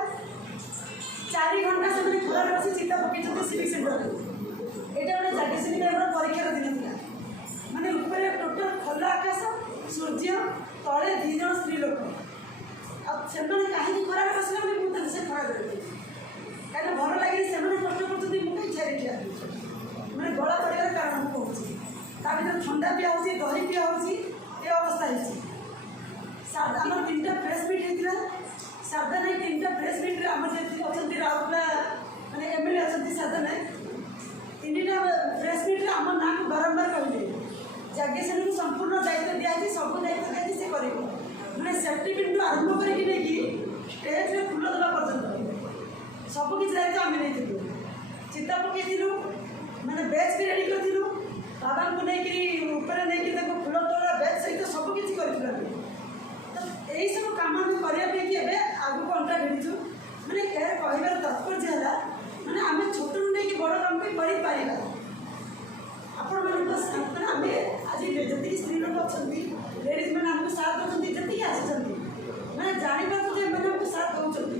4 घंटा से खरा बस चिंता पकई सिविक सेंटर यहाँ गोटे जाग्यसिनी परीक्षार दिन था। मैंने ऊपर टोटाल खोला आकाश सूर्य तले 2 जन स्त्री लोक से कहीं खरा बसला मुझे से खरा देती कहीं भल लगे से कष्ट कर मुझे छाड़ी मैंने गला पड़ार कारण मुझे कहूँ ठंडा पिया हो दही पिया ये अवस्था आम 3टा प्रेस मीट होता साधा नायक 3टा प्रेस मीट आम अच्छा राउरकेला मैंने एमएलए अच्छा साधा नायक 3टा प्रेस मीट आम ना को बारंबार कहले जाग्यसिनी को संपूर्ण दायित्व दिखाई सब दायित्व दिखाई से कर मैंने सेफ्टी पिन आरंभ करके स्टेज में फुल देवा पर्यटन सबकि दायित्व आम नहीं चिता पकईलु मैंने बेच भी रेडी करूँ बाबा को लेकिन ऊपर नहीं फुल तोड़ा बेच सहित सबकि कर यही सब कम करने आगू अंटा भिड़ीचु मैंने यार कहबार तात्पर्य है मैंने आम छोट नहीं बड़ काम कर आपण मैंने आम आज जी स्त्री लोक अच्छा लेडीज मैंने आमको साथ दौरान जी आसती मैंने जानपार मैंने आमको साथ दौरान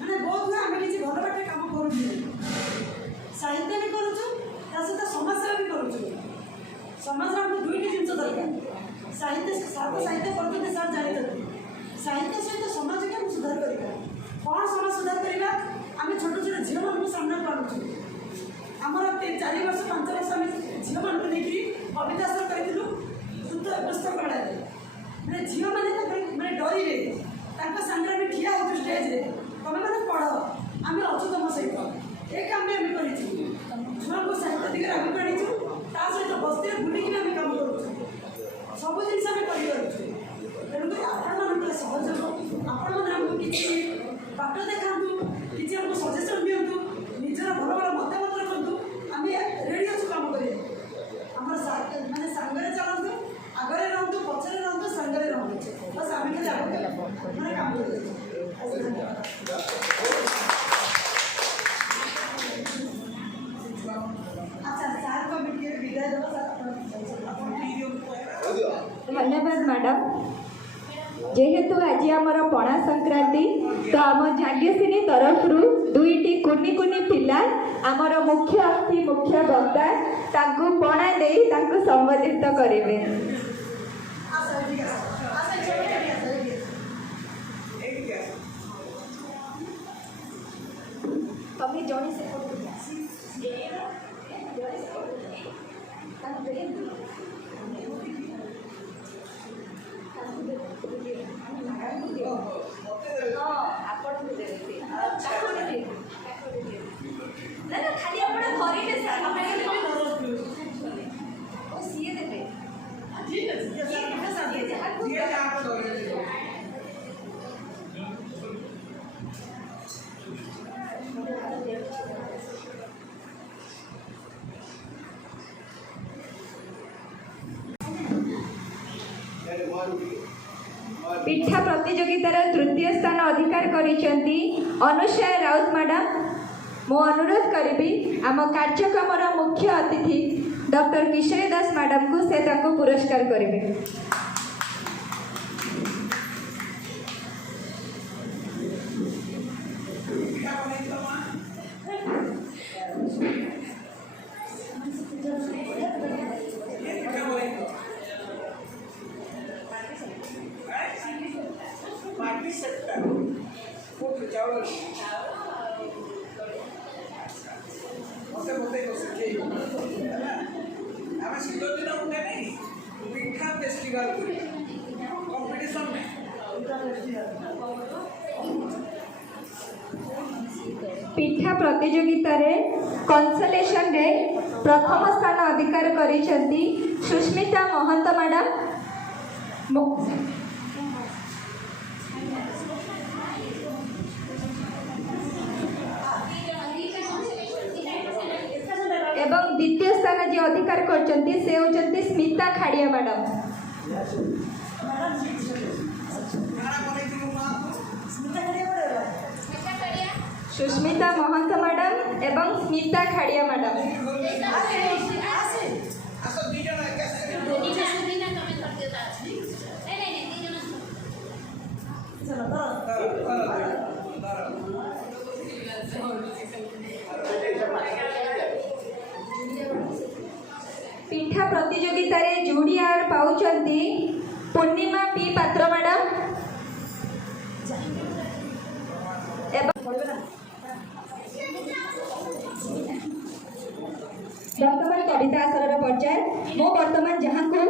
मैंने बहुत हुए आम किसी भल बाटे कम कर साहित्य भी करुँ सहित समाज सेवा भी करुँ। समाज आमको 2टी जिन दरकार साहित्य साहित्य करते सार जानी साहित्य सहित समाज के सुधार करवा कौन समाज सुधार करवा आम छोट छोट झील मान सामने आणुचु आमर 4 वर्ष 5 वर्ष आम झील मान नहीं कविताश्र करूँ शुद्ध पुस्तकालय मैंने झील मैंने डरे सामने आम ठिया हो स्टेज तुम मैंने पढ़ आम अच्छु तुम सहित एक काम भी आम कर छुआ को साहित्य दिगरे आगे बढ़ीचु सहित बस्ती बुलिकी आम कम करूँ सब जिन कर तेणुक आपण सहयोग आपण मैंने किसी बाट देखा किसी आमको सजेसन दिंतु निजर भल भल मतामत रखु आम रेडी अच्छु कम कर मैंने सांगे चलतु आगे रुँ पचर रुँ सांगे रुँ बस आम खाली मैंने काम कर धन्यवाद मैडम। जेहेतु आज आमर पणा संक्रांति तो आम जाग्यसिनी तरफ 2टी कुनी कुनी पिला आमर मुख्य अतिथि मुख्य वक्ता ताकू पणा दे ताकू संबोधित करेंगे। ଜଣେ ସେପଟକୁ ଆସି ଜଣେ ସେପଟକୁ ତାଙ୍କୁ ଦେବେ ହଁ ଆପଣଙ୍କୁ ଦେବେ ନା ନା ଖାଲି ଆପଣ ଧରିଲେ ସାର୍ ସିଏ ଦେବେ ପିଠା ପ୍ରତିଯୋଗିତାର ତୃତୀୟ ସ୍ଥାନ ଅଧିକାର କରିଛନ୍ତି ଅନୁସୟା ରାଉତ ମ୍ୟାଡ଼ାମ। ମୁଁ ଅନୁରୋଧ କରିବି ଆମ କାର୍ଯ୍ୟକ୍ରମର ମୁଖ୍ୟ ଅତିଥି ଡକ୍ଟର କିଶୋରୀ ଦାସ ମ୍ୟାଡ଼ାମଙ୍କୁ ସେ ତାଙ୍କୁ ପୁରସ୍କାର କରିବେ। ପିଠା ପ୍ରତିଯୋଗିତାରେ କନସଲେସନରେ ପ୍ରଥମ ସ୍ଥାନ ଅଧିକାର କରିଛନ୍ତି ସୁସ୍ମିତା ମହନ୍ତ ମ୍ୟାଡ଼ାମ। ଏବଂ ଦ୍ୱିତୀୟ ସ୍ଥାନ ଯିଏ ଅଧିକାର କରିଛନ୍ତି ସେ ହେଉଛନ୍ତି ସ୍ମିତା ଖାଡ଼ିଆ ମ୍ୟାଡ଼ାମ। ସୁସ୍ମିତା ମହନ୍ତ ମ୍ୟାଡ଼ାମ ଏବଂ ସ୍ମିତା ଖାଡ଼ିଆ ମ୍ୟାଡ଼ାମ। ପିଠା ପ୍ରତିଯୋଗିତାରେ ଯୋଡ଼ି ଆୱାର୍ଡ ପାଉଛନ୍ତି ପୂର୍ଣ୍ଣିମା ପି ପାତ୍ର ମ୍ୟାଡ଼ାମ ବର୍ତ୍ତମାନ କବିତା ଆସରର ପର୍ଯ୍ୟାୟ। ମୁଁ ବର୍ତ୍ତମାନ ଯାହାଙ୍କୁ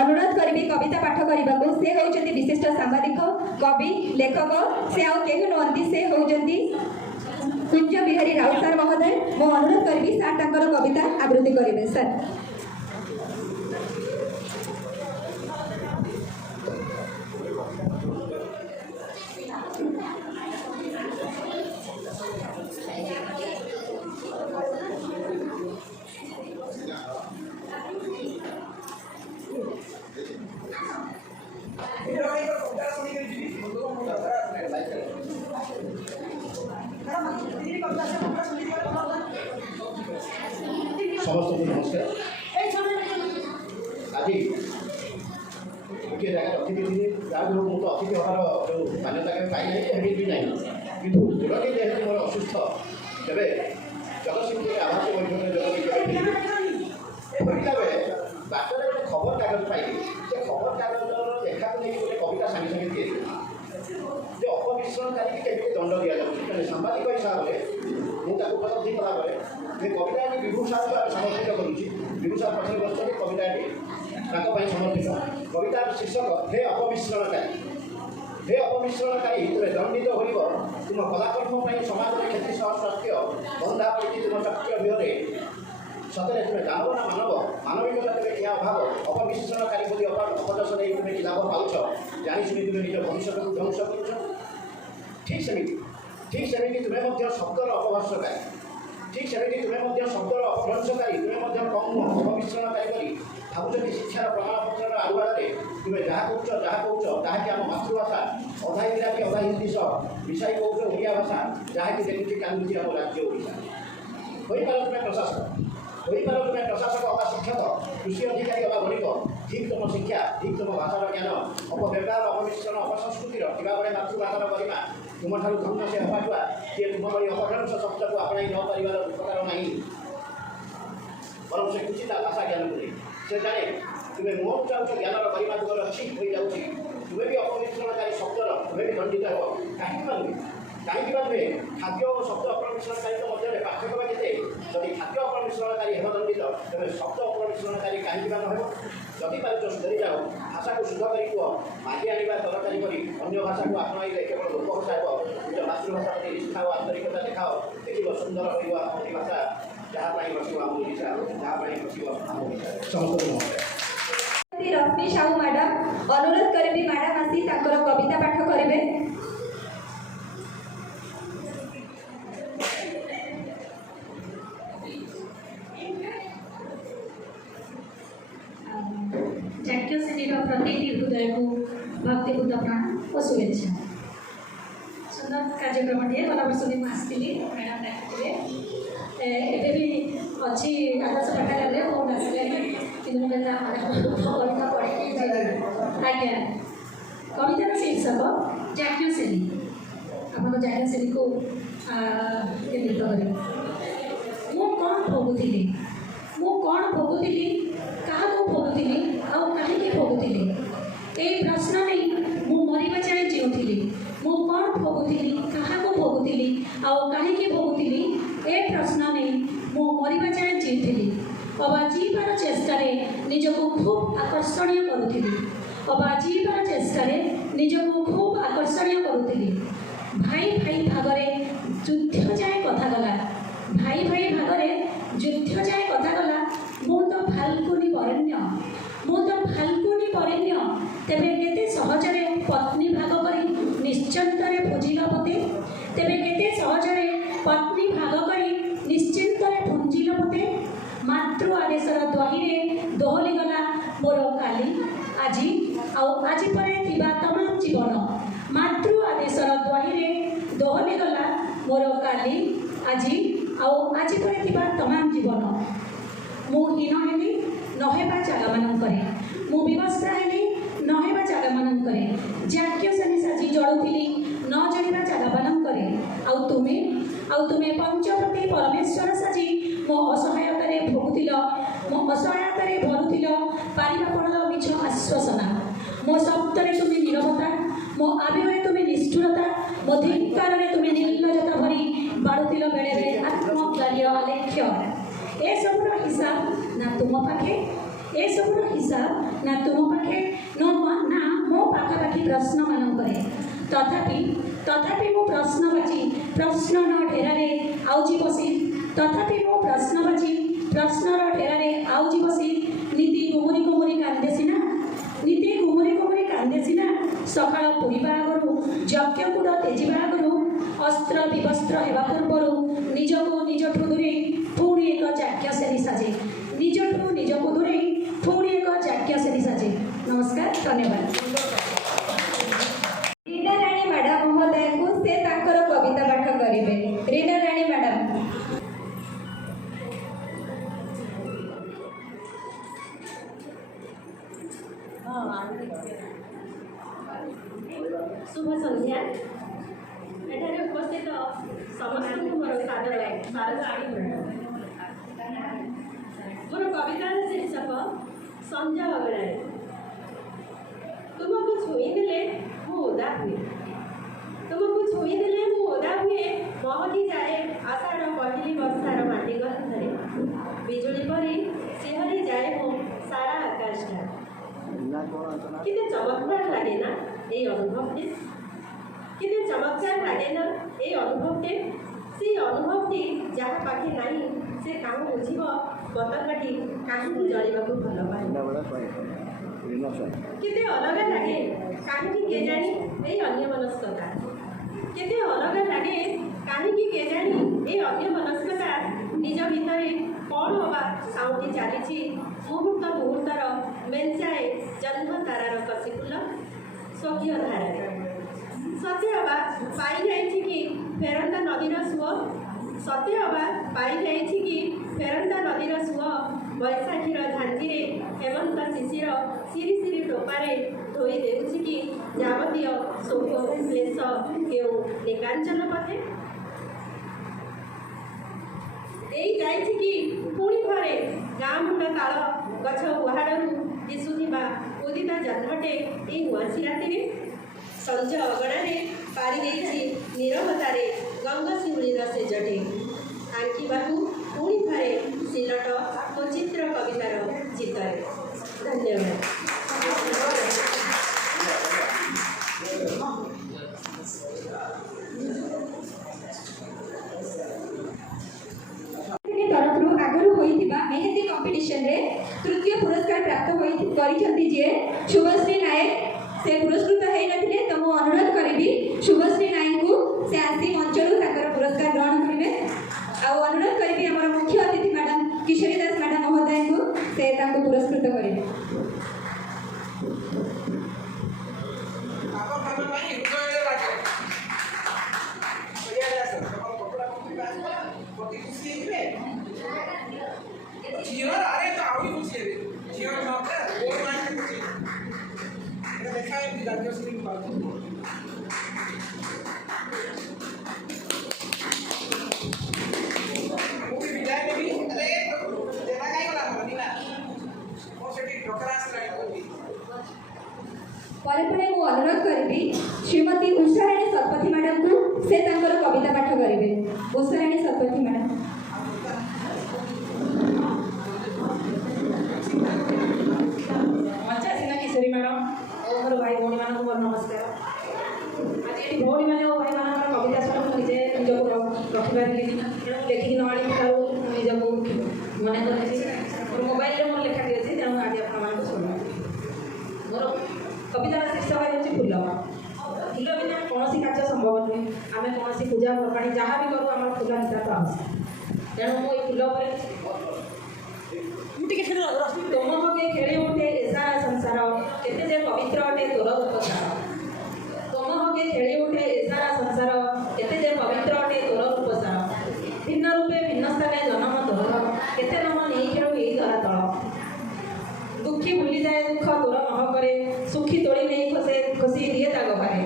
ଅନୁରୋଧ କରିବି କବିତା ପାଠ କରିବାକୁ ସେ ହେଉଛନ୍ତି ବିଶିଷ୍ଟ ସାମ୍ବାଦିକ, କବି, ଲେଖକ। ସେ ଆଉ କେହି ନୁହନ୍ତି, ସେ ହେଉଛନ୍ତି କୁଞ୍ଜ ବିହାରୀ ରାଉତ ସାର୍ ମହୋଦୟ। ମୁଁ ଅନୁରୋଧ କରିବି ସାର୍ ତାଙ୍କର କବିତା ଆବୃତ୍ତି କରିବେ। ସାର୍ ସମସ୍ତଙ୍କୁ ନମସ୍କାର। ଆଜି ଗୋଟିଏ ଜାଗା ରଖିଦେଇଥିଲି ଯାହା ଯୋଗୁଁ ମୁଁ ତ ଅତିଥି ହେବାର ଯେଉଁ ମାନ୍ୟତା କେବେ ପାଇନାହିଁ, ଏମିତି ବି ନାହିଁ। କିନ୍ତୁ ଯୋଗଟି ଯେହେତୁ ମୋର ଅସୁସ୍ଥ, ତେବେ ଜଗତସିଂହପୁରରେ ଆବାସ ବୈଠକରେ ଯୋଗ ଦେଇଥିଲି। ଏପରିକା ବେଳେ ବାଟରେ ଗୋଟେ ଖବରକାଗଜ ପାଇଲି। ସେ ଖବରକାଗଜର ଲେଖାକୁ ନେଇ ଗୋଟେ କବିତା ସାଙ୍ଗେ ସାଙ୍ଗେ ତିଆରି ଯେ ଅପମିଶ୍ରଣକାରୀକି କେମିତି ଦଣ୍ଡ ଦିଆଯାଉଛି। ତେଣୁ ସାମ୍ବାଦିକ ହିସାବରେ ମୁଁ ତାକୁ ଉପଲବ୍ଧି କଲାବେଳେ ଏ କବିତାଟି ବିଭୁ ସାର୍ଙ୍କୁ ଆମେ ସମର୍ପିତ କରୁଛି। ବିଭୁ ସାର୍ ପଛରେ ବସିଛନ୍ତି, କବିତାଟି ତାଙ୍କ ପାଇଁ ସମର୍ପିତ। କବିତାର ଶୀର୍ଷକ ହେ ଅପମିଶ୍ରଣକାରୀ। ହେ ଅପମିଶ୍ରଣକାରୀ, ତୁମେ ଦଣ୍ଡିତ ହୋଇବ ତୁମ କଳାକର୍ମ ପାଇଁ ସମାଜରେ କ୍ଷତି ସହ ସ୍ୱାସ୍ଥ୍ୟ ବନ୍ଧା ପଡ଼ିଛି ତୁମ ଚକ୍ର ବିହରେ। ସତରେ ତୁମେ ଦାନବ ନା ମାନବ? ମାନବିକତା ତୁମେ କିଆ ଅଭାବ? ଅପମିଶ୍ରଣକାରୀ ବୋଲି ଅପଦଶ ନେଇ ତୁମେ କି ଲାଭ ପାଉଛ? ଜାଣିଶୁଣି ତୁମେ ନିଜ ଭବିଷ୍ୟତକୁ ଧ୍ୱଂସ କରୁଛ। ଠିକ୍ ସେମିତି ତୁମେ ମଧ୍ୟ ଶବ୍ଦର ଅପଭ୍ରଂଶକାରୀ। ଠିକ୍ ସେମିତି ତୁମେ ମଧ୍ୟ ଶବ୍ଦର ଅପଭ୍ରଂଶକାରୀ। ତୁମେ ମଧ୍ୟ କମ୍ ଅପମିଶ୍ରଣକାରୀ କରି ଭାବୁଛ କି ଶିକ୍ଷାର ପ୍ରମାଣପତ୍ରର ଆଗୁଆରେ ତୁମେ ଯାହା କହୁଛ ତାହାକି ଆମ ମାତୃଭାଷା ଅଧା ଇଂରାଜୀ ଅଧା ହିନ୍ଦୀ ସହ ମିଶାଇ କହୁଛ ଓଡ଼ିଆ ଭାଷା, ଯାହାକି ଦେଖୁଛି କାନ୍ଦୁଛି ଆମ ରାଜ୍ୟ ଓଡ଼ିଶା। ହୋଇପାର ତୁମେ ପ୍ରଶାସକ ଅବା ଶିକ୍ଷକ, କୃଷି ଅଧିକାରୀ ଅବା ବଣିକ। ଠିକ୍ ତୁମ ଶିକ୍ଷା, ଠିକ୍ ତୁମ ଭାଷାର ଜ୍ଞାନ, ଅପବ୍ୟବହାର, ଅପମିଶ୍ରଣ, ଅପସଂସ୍କୃତିର ଥିବାବେଳେ ମାତୃଭାଷାର ଗରିମା ତୁମଠାରୁ ଧନ୍ୟ ସେ ହବାଠୁଆ ଯିଏ ତୁମ ଭଳି ଅପଭ୍ରଂଶ ଶବ୍ଦକୁ ଆପଣାଇ ନ ପାରିବାର ଉପକାର ନାହିଁ। ବରଂ ସେ କୁଚିତ ଭାଷା ଜ୍ଞାନକୁ ନେଇ ସେ ଜାଣେ ତୁମେ ମୁହଁକୁ ଚାହୁଁଛ ଜ୍ଞାନର ଗରିମା ତୁମର ଠିକ୍ ହୋଇଯାଉଛି। ତୁମେ ବି ଅପମିଶ୍ରଣକାରୀ ଶବ୍ଦର ତୁମେ ବି ଦଣ୍ଡିତ ହେବ। କାହିଁକି ମାନୁନି? କାହିଁକି ବା ନୁହେଁ ଖାଦ୍ୟ ଓ ଶବ୍ଦ ଅପମିଶ୍ରଣକାରୀଙ୍କ ମଧ୍ୟରେ ପାର୍ଥକ୍ୟ ବା କେତେ? ଯଦି ଖାଦ୍ୟ ଅପମିଶ୍ରଣକାରୀ ହେବ ଦଣ୍ଡିତ ତେବେ ଶବ୍ଦ ଅପମିଶ୍ରଣକାରୀ କାହିଁକି ବା ନହେବ? ଯଦି ପାରୁଛ ସୁଧରି ଯାଅ, ଭାଷାକୁ ଶୁଦ୍ଧ କରି କୁହ। ମାଗି ଆଣିବା ଦରକାରୀ କରି ଅନ୍ୟ ଭାଷାକୁ ଆପଣେଇଲେ କେବଳ ଲୋକଭାଷା ହେବ। ନିଜ ମାତୃଭାଷା ପ୍ରତି ନିଷ୍ଠା ଓ ଆନ୍ତରିକତା ଦେଖାଅ, ଦେଖିବ ସୁନ୍ଦର ହୋଇବ ଆମ ଭାଷା। ଯାହା ପାଇଁ ବସିବ ଆମ ଓଡ଼ିଶା, ଯାହା ପାଇଁ ବସିବ ଆମ ଓଡ଼ିଶା। ସମସ୍ତଙ୍କୁ ନମସ୍କାର। ରଶ୍ମି ସାହୁ ମ୍ୟାଡ଼ାମ ଅନୁରୋଧ କରିବି ମ୍ୟାଡ଼ାମ ଆସି ତାଙ୍କର କବିତା ପାଠ କରିବେ। ଜାତୀୟ ଶ୍ରେଣୀର ପ୍ରତିଟି ହୃଦୟକୁ ଭକ୍ତିପୂତ ପ୍ରାଣ ଓ ଶୁଭେଚ୍ଛା। ସୁନ୍ଦର କାର୍ଯ୍ୟକ୍ରମଟିଏ ଗଲା ବର୍ଷ ବି ମୁଁ ଆସିଥିଲି, ମ୍ୟାଡ଼ାମ୍ ଡାକିଥିଲେ। ଏବେ ବି ଅଛି ଆଦର୍ଶ ପାଠାଗାରରେ ବହୁତ ଆସିଲାଣି, କିନ୍ତୁ କବିତା ପଢ଼ିକି ଆଜ୍ଞା। କବିତାର ଶୀର୍ଷକ ଜାତୀୟ ଶ୍ରେଣୀ। ଆପଣଙ୍କ ଜାତୀୟ ଶ୍ରେଣୀକୁ କେନ୍ଦ୍ରିତ କରି ମୁଁ କ'ଣ ଭୋଗୁଥିଲି, କାହାକୁ ଭୋଗୁଥିଲି ଆଉ କାହିଁକି ଭୋଗୁଥିଲି, ଏହି ପ୍ରଶ୍ନ ନେଇ ମୁଁ ମରିବା ଯାଏଁ ଜିଉଁଥିଲି। ମୁଁ କ'ଣ ଭୋଗୁଥିଲି, କାହାକୁ ଭୋଗୁଥିଲି ଆଉ କାହିଁକି ଭୋଗୁଥିଲି, ଏ ପ୍ରଶ୍ନ ନେଇ ମୁଁ ମରିବା ଯାଏଁ ଜିଉଁଥିଲି। ଅବା ଜୀବାର ଚେଷ୍ଟାରେ ନିଜକୁ ଖୁବ୍ ଆକର୍ଷଣୀୟ କରୁଥିଲି। ଭାଇ ଭାଇ ଭାଗରେ ଯୁଦ୍ଧ ଯାଏଁ କଥା ଗଲା। ମୁଁ ତ ଫାଲ୍ଗୁନୀ ବରେଣ୍ୟ। ତେବେ କେତେ ସହଜରେ ପତ୍ନୀ ଭାଗ କରି ନିଶ୍ଚିନ୍ତରେ ଭୁଞ୍ଜିଲ ପତେ। ମାତୃ ଆଦେଶର ଦ୍ୱାହିରେ ଦୋହଲିଗଲା ମୋର କାଲି, ଆଜି ଆଉ ଆଜି ପରେ ଥିବା ତମାମ ଜୀବନ। ମାତୃ ଆଦେଶର ଦ୍ୱାହିରେ ଦୋହଲିଗଲା ମୋର କାଲି, ଆଜି ଆଉ ଆଜି ପରେ ଥିବା ତମାମ ଜୀବନ। ମୁଁ ହୀନ ହେଲି ନହେବା ଜାଗାମାନଙ୍କରେ, ମୁଁ ବିବସ୍ତ୍ରା ହେଲି ନହେବା ଜାଗାମାନଙ୍କରେ। ଜାତୀୟ ଶ୍ରେଣୀ ସାଜି ଜଳୁଥିଲି ନ ଜଳିବା ଜାଗାମାନଙ୍କରେ। ଆଉ ତୁମେ ପଞ୍ଚପତି ପରମେଶ୍ୱର ସାଜି ମୋ ଅସହାୟତାରେ ଭରୁଥିଲ ପାରିବାପଣର ମିଛ ଆଶ୍ୱାସନା। ମୋ ଶବ୍ଦରେ ତୁମେ ନୀରବତା, ମୋ ଆବେଗରେ ତୁମେ ନିଷ୍ଠୁରତା, ମୋ ଧିକ୍କାରରେ ତୁମେ ନିର୍ଲଜ୍ଜତା ଭରି ବାଡ଼ୁଥିଲ ବେଳେବେଳେ ଆତ୍ମକ୍ଲାରୀୟ ଆଲେଖ୍ୟ। ଏସବୁର ହିସାବ ନା ତୁମ ପାଖେ, ନା ମୋ ପାଖାପାଖି ପ୍ରଶ୍ନମାନଙ୍କରେ। ତଥାପି ମୁଁ ପ୍ରଶ୍ନବାଚୀ ପ୍ରଶ୍ନ ନ ଢେରାରେ ଆଉଜି ବସି ନୀତି ଗୁମୁରି ଗୁମୁରି କାନ୍ଦେ ସିନା। ସକାଳ ପୁରିବା ଆଗରୁ, ଯଜ୍ଞକୁଣ୍ଡ ତେଜିବା ଆଗରୁ, ଅସ୍ତ୍ର ବିବସ୍ତ୍ର ହେବା ପୂର୍ବରୁ ନିଜକୁ ନିଜଠୁ ଦୂରେଇ ପୁଣି ଏକ ଜାତୀୟ ଶ୍ରେଣୀ ସାଜେ। ନମସ୍କାର, ଧନ୍ୟବାଦ। ରୀନା ରାଣୀ ମ୍ୟାଡ଼ାମ ମହୋଦୟଙ୍କୁ ସେ ତାଙ୍କର କବିତା ପାଠ କରିବେ। ରୀନା ରାଣୀ ମ୍ୟାଡ଼ାମ। ଶୁଭ ସନ୍ଧ୍ୟା। ଏଠାରେ ଉପସ୍ଥିତ ସମସ୍ତଙ୍କୁ ମୋର ସାଦର ମୋର କବିତାର ଶୀର୍ଷକ ସଞ୍ଜ ଅଗଣାରେ। ତୁମକୁ ଛୁଇଁଦେଲେ ମୁଁ ଓଦା ହୁଏ, ମହକି ଯାଏ ଆଷାଢ଼ ପହିଲି ବର୍ଷାର ମାଟି ଗନ୍ଧରେ। ବିଜୁଳି ପରି ଶିହରି ଯାଏ ମୁଁ ସାରା ଆକାଶଟା। କେତେ ଚମତ୍କାର ଲାଗେ ନା এই অনুভবটি, সেই অনুভবটি ଯାହା ପାଖେ ନାହିଁ ସେ କାମ ବୁଝିବ ପତାକାଟି କାହିଁକି ଜଳିବାକୁ ଭଲ ପାଏ। କେତେ ଅଲଗା ଲାଗେ କାହିଁକି କେଜାଣି এই ଅନ୍ୟମନସ୍କତା। ନିଜ ଭିତରେ କ'ଣ ଅବା ସାଉଁଟି ଚାଲିଛି ମୁହୂର୍ତ୍ତର ମେଞ୍ଚାଏ ଜହ୍ନ ତାରାର କଷିଫୁଲ ସ୍ୱକୀୟ ଧାରାରେ। ସତେ ଅବା ପାଇଯାଇଛି କି ଫେରନ୍ତା ନଦୀର ସୁଅ। ବୈଶାଖୀର ଝାଞ୍ଜିରେ ହେମନ୍ତ ଶିଶିର ସିରି ସିରି ଟୋପାରେ ଧୋଇ ଦେଉଛି କି ଯାବତୀୟ ଶୋକ କ୍ଲେଶ କେଉଁ ନିକାଞ୍ଚନ ପଥେ। ଦେଇ ଯାଇଛି କି ପୁଣି ଥରେ ଗାଁ ମୁଣ୍ଡ ତାଳ ଗଛ ଉହାଡ଼ରୁ ଦିଶୁଥିବା ଉଦିତ ଜହ୍ନଟେ ଏଇ ନୂଆସି ରାତିରେ। ସଞ୍ଜ ଅଗଣାରେ ପାରି ଦେଇଛି ନିରବତାରେ ଗଙ୍ଗଶିଉଳିର ସେଜଟେ ଆଙ୍କିବାକୁ ପୁଣି ଥରେ ସିଲଟ ଓ ଚିତ୍ର କବିତାର ଚିତ୍ତରେ। ଧନ୍ୟବାଦ। तरफ आगु होता मेहेंदी कंपिटिशन रे तृतीय पुरस्कार प्राप्त करछंती जे शुभश्री नायक से पुरस्कृत होई नथिले तो मु अनुरोध करिबी शुभश्री नायक को से आसी मंचरू ताकर पुरस्कार ग्रहण करिवे आ अनुरोध करिबी हमर मुख्य अतिथि मैडम किशोरी दास मैडम महोदय को से ताको पुरस्कृत करिवे। परे मु अनुरोध करी श्रीमती उषाराणी शतपथी मैडम को से तांकर कविता पाठ करेंगे। उषाराणी शतपथी मैडम। किशोरी मैडम और मोर भाई भौणी मान मोर नमस्कार। आज ये भौणी मैंने और भाई मान कविता शुणी निजे निजक रखिपारे तेणु लेखिक नआणी निजक मन कर मोबाइल मोर लेखाटी अच्छी तेणु आज आप शुणा मोर कवितार शीर्षक होती फूल। फूल बिना कौन कार्य संभव नुहे आम कौन पूजा पर्वाणी जहाँ भी करूँ आम फूल नितांत आवश्यक तेणु मु फूल तुम हके खेले उठे एसारा संसार केते जे पवित्र अटे तोर रूपसार। तुम हके खेले उठे एसारा संसार केते जे पवित्र अटे तोर रूपसार। भिन्न रूपे भिन्न स्थाने जन्म तोर केते नम नहीं खेलु एई धरा तल। दुखी भूली जाए दुख तोर नह करे सुखी तोड़ी नहीं खसी दिए दाग पारे।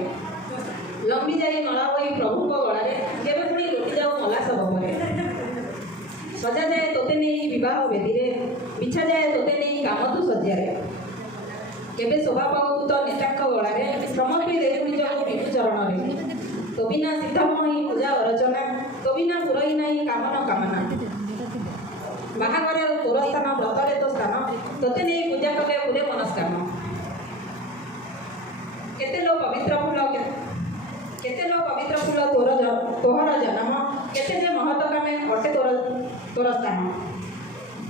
लंबी जाए नला बही प्रभु गलारे केवे पुणी लोटी जाऊ मला सब परे। सजा जाए तोते नहीं विवाह वेदी बिछा जाए तोते नहीं काम तू सज्जारे। केवे शोभा पाऊ तो नेताक गलारे समर्पी दे निजक विभु चरण तो बिना सीतामणी पूजा अर्चना तो बिना पुरई नहीं कामना कामना। बाहागर तोर स्थान व्रतरे तो स्थान तोते नहीं पूजा कले पुरे मनस्काम। केते लो पवित्र फूल केते लो पवित्र फूल तोहर जन्म केते जे महत कामे अटे तोर स्थान।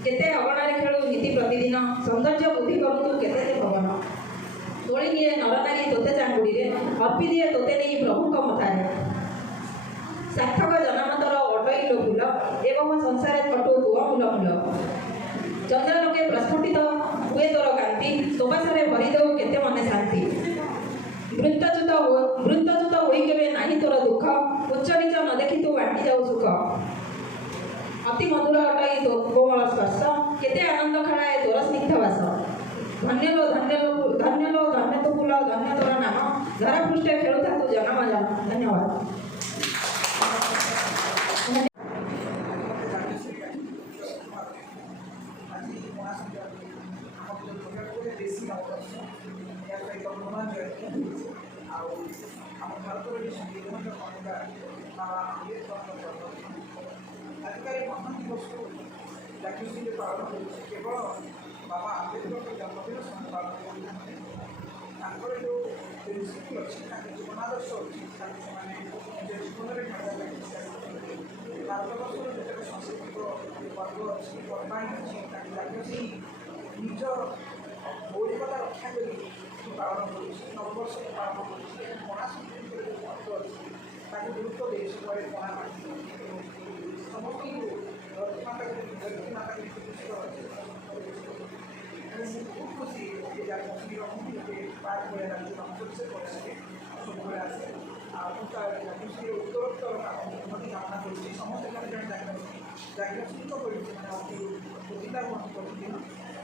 केते अगणारे खेलु नीति प्रतिदिन सौंदर्य बुद्धि करू तू केते जे भवन। तोड़ी निए नर नारी तोते चांगुड़ी रे अर्पी दिए तोते नहीं प्रभु मथारे। सार्थक जन्म तोर अटई लो फूल एवं संसार कटु तुह मूल मूल। चंद्र लोके प्रस्फुटित हुए तोर कांति तोबासारे भरी दऊ केते मने शांति। वृत्तच्युत होई केवे नाही तोर दुख उच्च नीच न देखी तू बांटी जाऊ सुख। अति मधुर अटई तो कोमल स्पर्श केते आनंद खेलाए तोर स्निग्ध वास। धन्य लो धन्य लो धन्य लो धन्य तो फूल धन्य तोर नाम धरा पृष्ठे खेलुता तू जन्म जन्म। धन्यवाद। आजिकाली महान दिवस को जागृति पालन कर केवल बाबा आम्बेडकर जन्मदिन पालन कर जो प्रिंसिपल अच्छी जीवनादर्श अच्छी जीवन में भारतवर्ष जो सांस्कृतिक पर्व अच्छी पर्वाणी अच्छी निज मौलिकता रक्षा कर पालन कर नववर्ष पालन कर पणा संस्कृति जो महत्व अच्छी गुरुत्व दे पणा समस्त बहुत खुशी उत्तरोत्तर उन्नति कामना कर समस्त जागृत प्रतिभा प्रतिदिन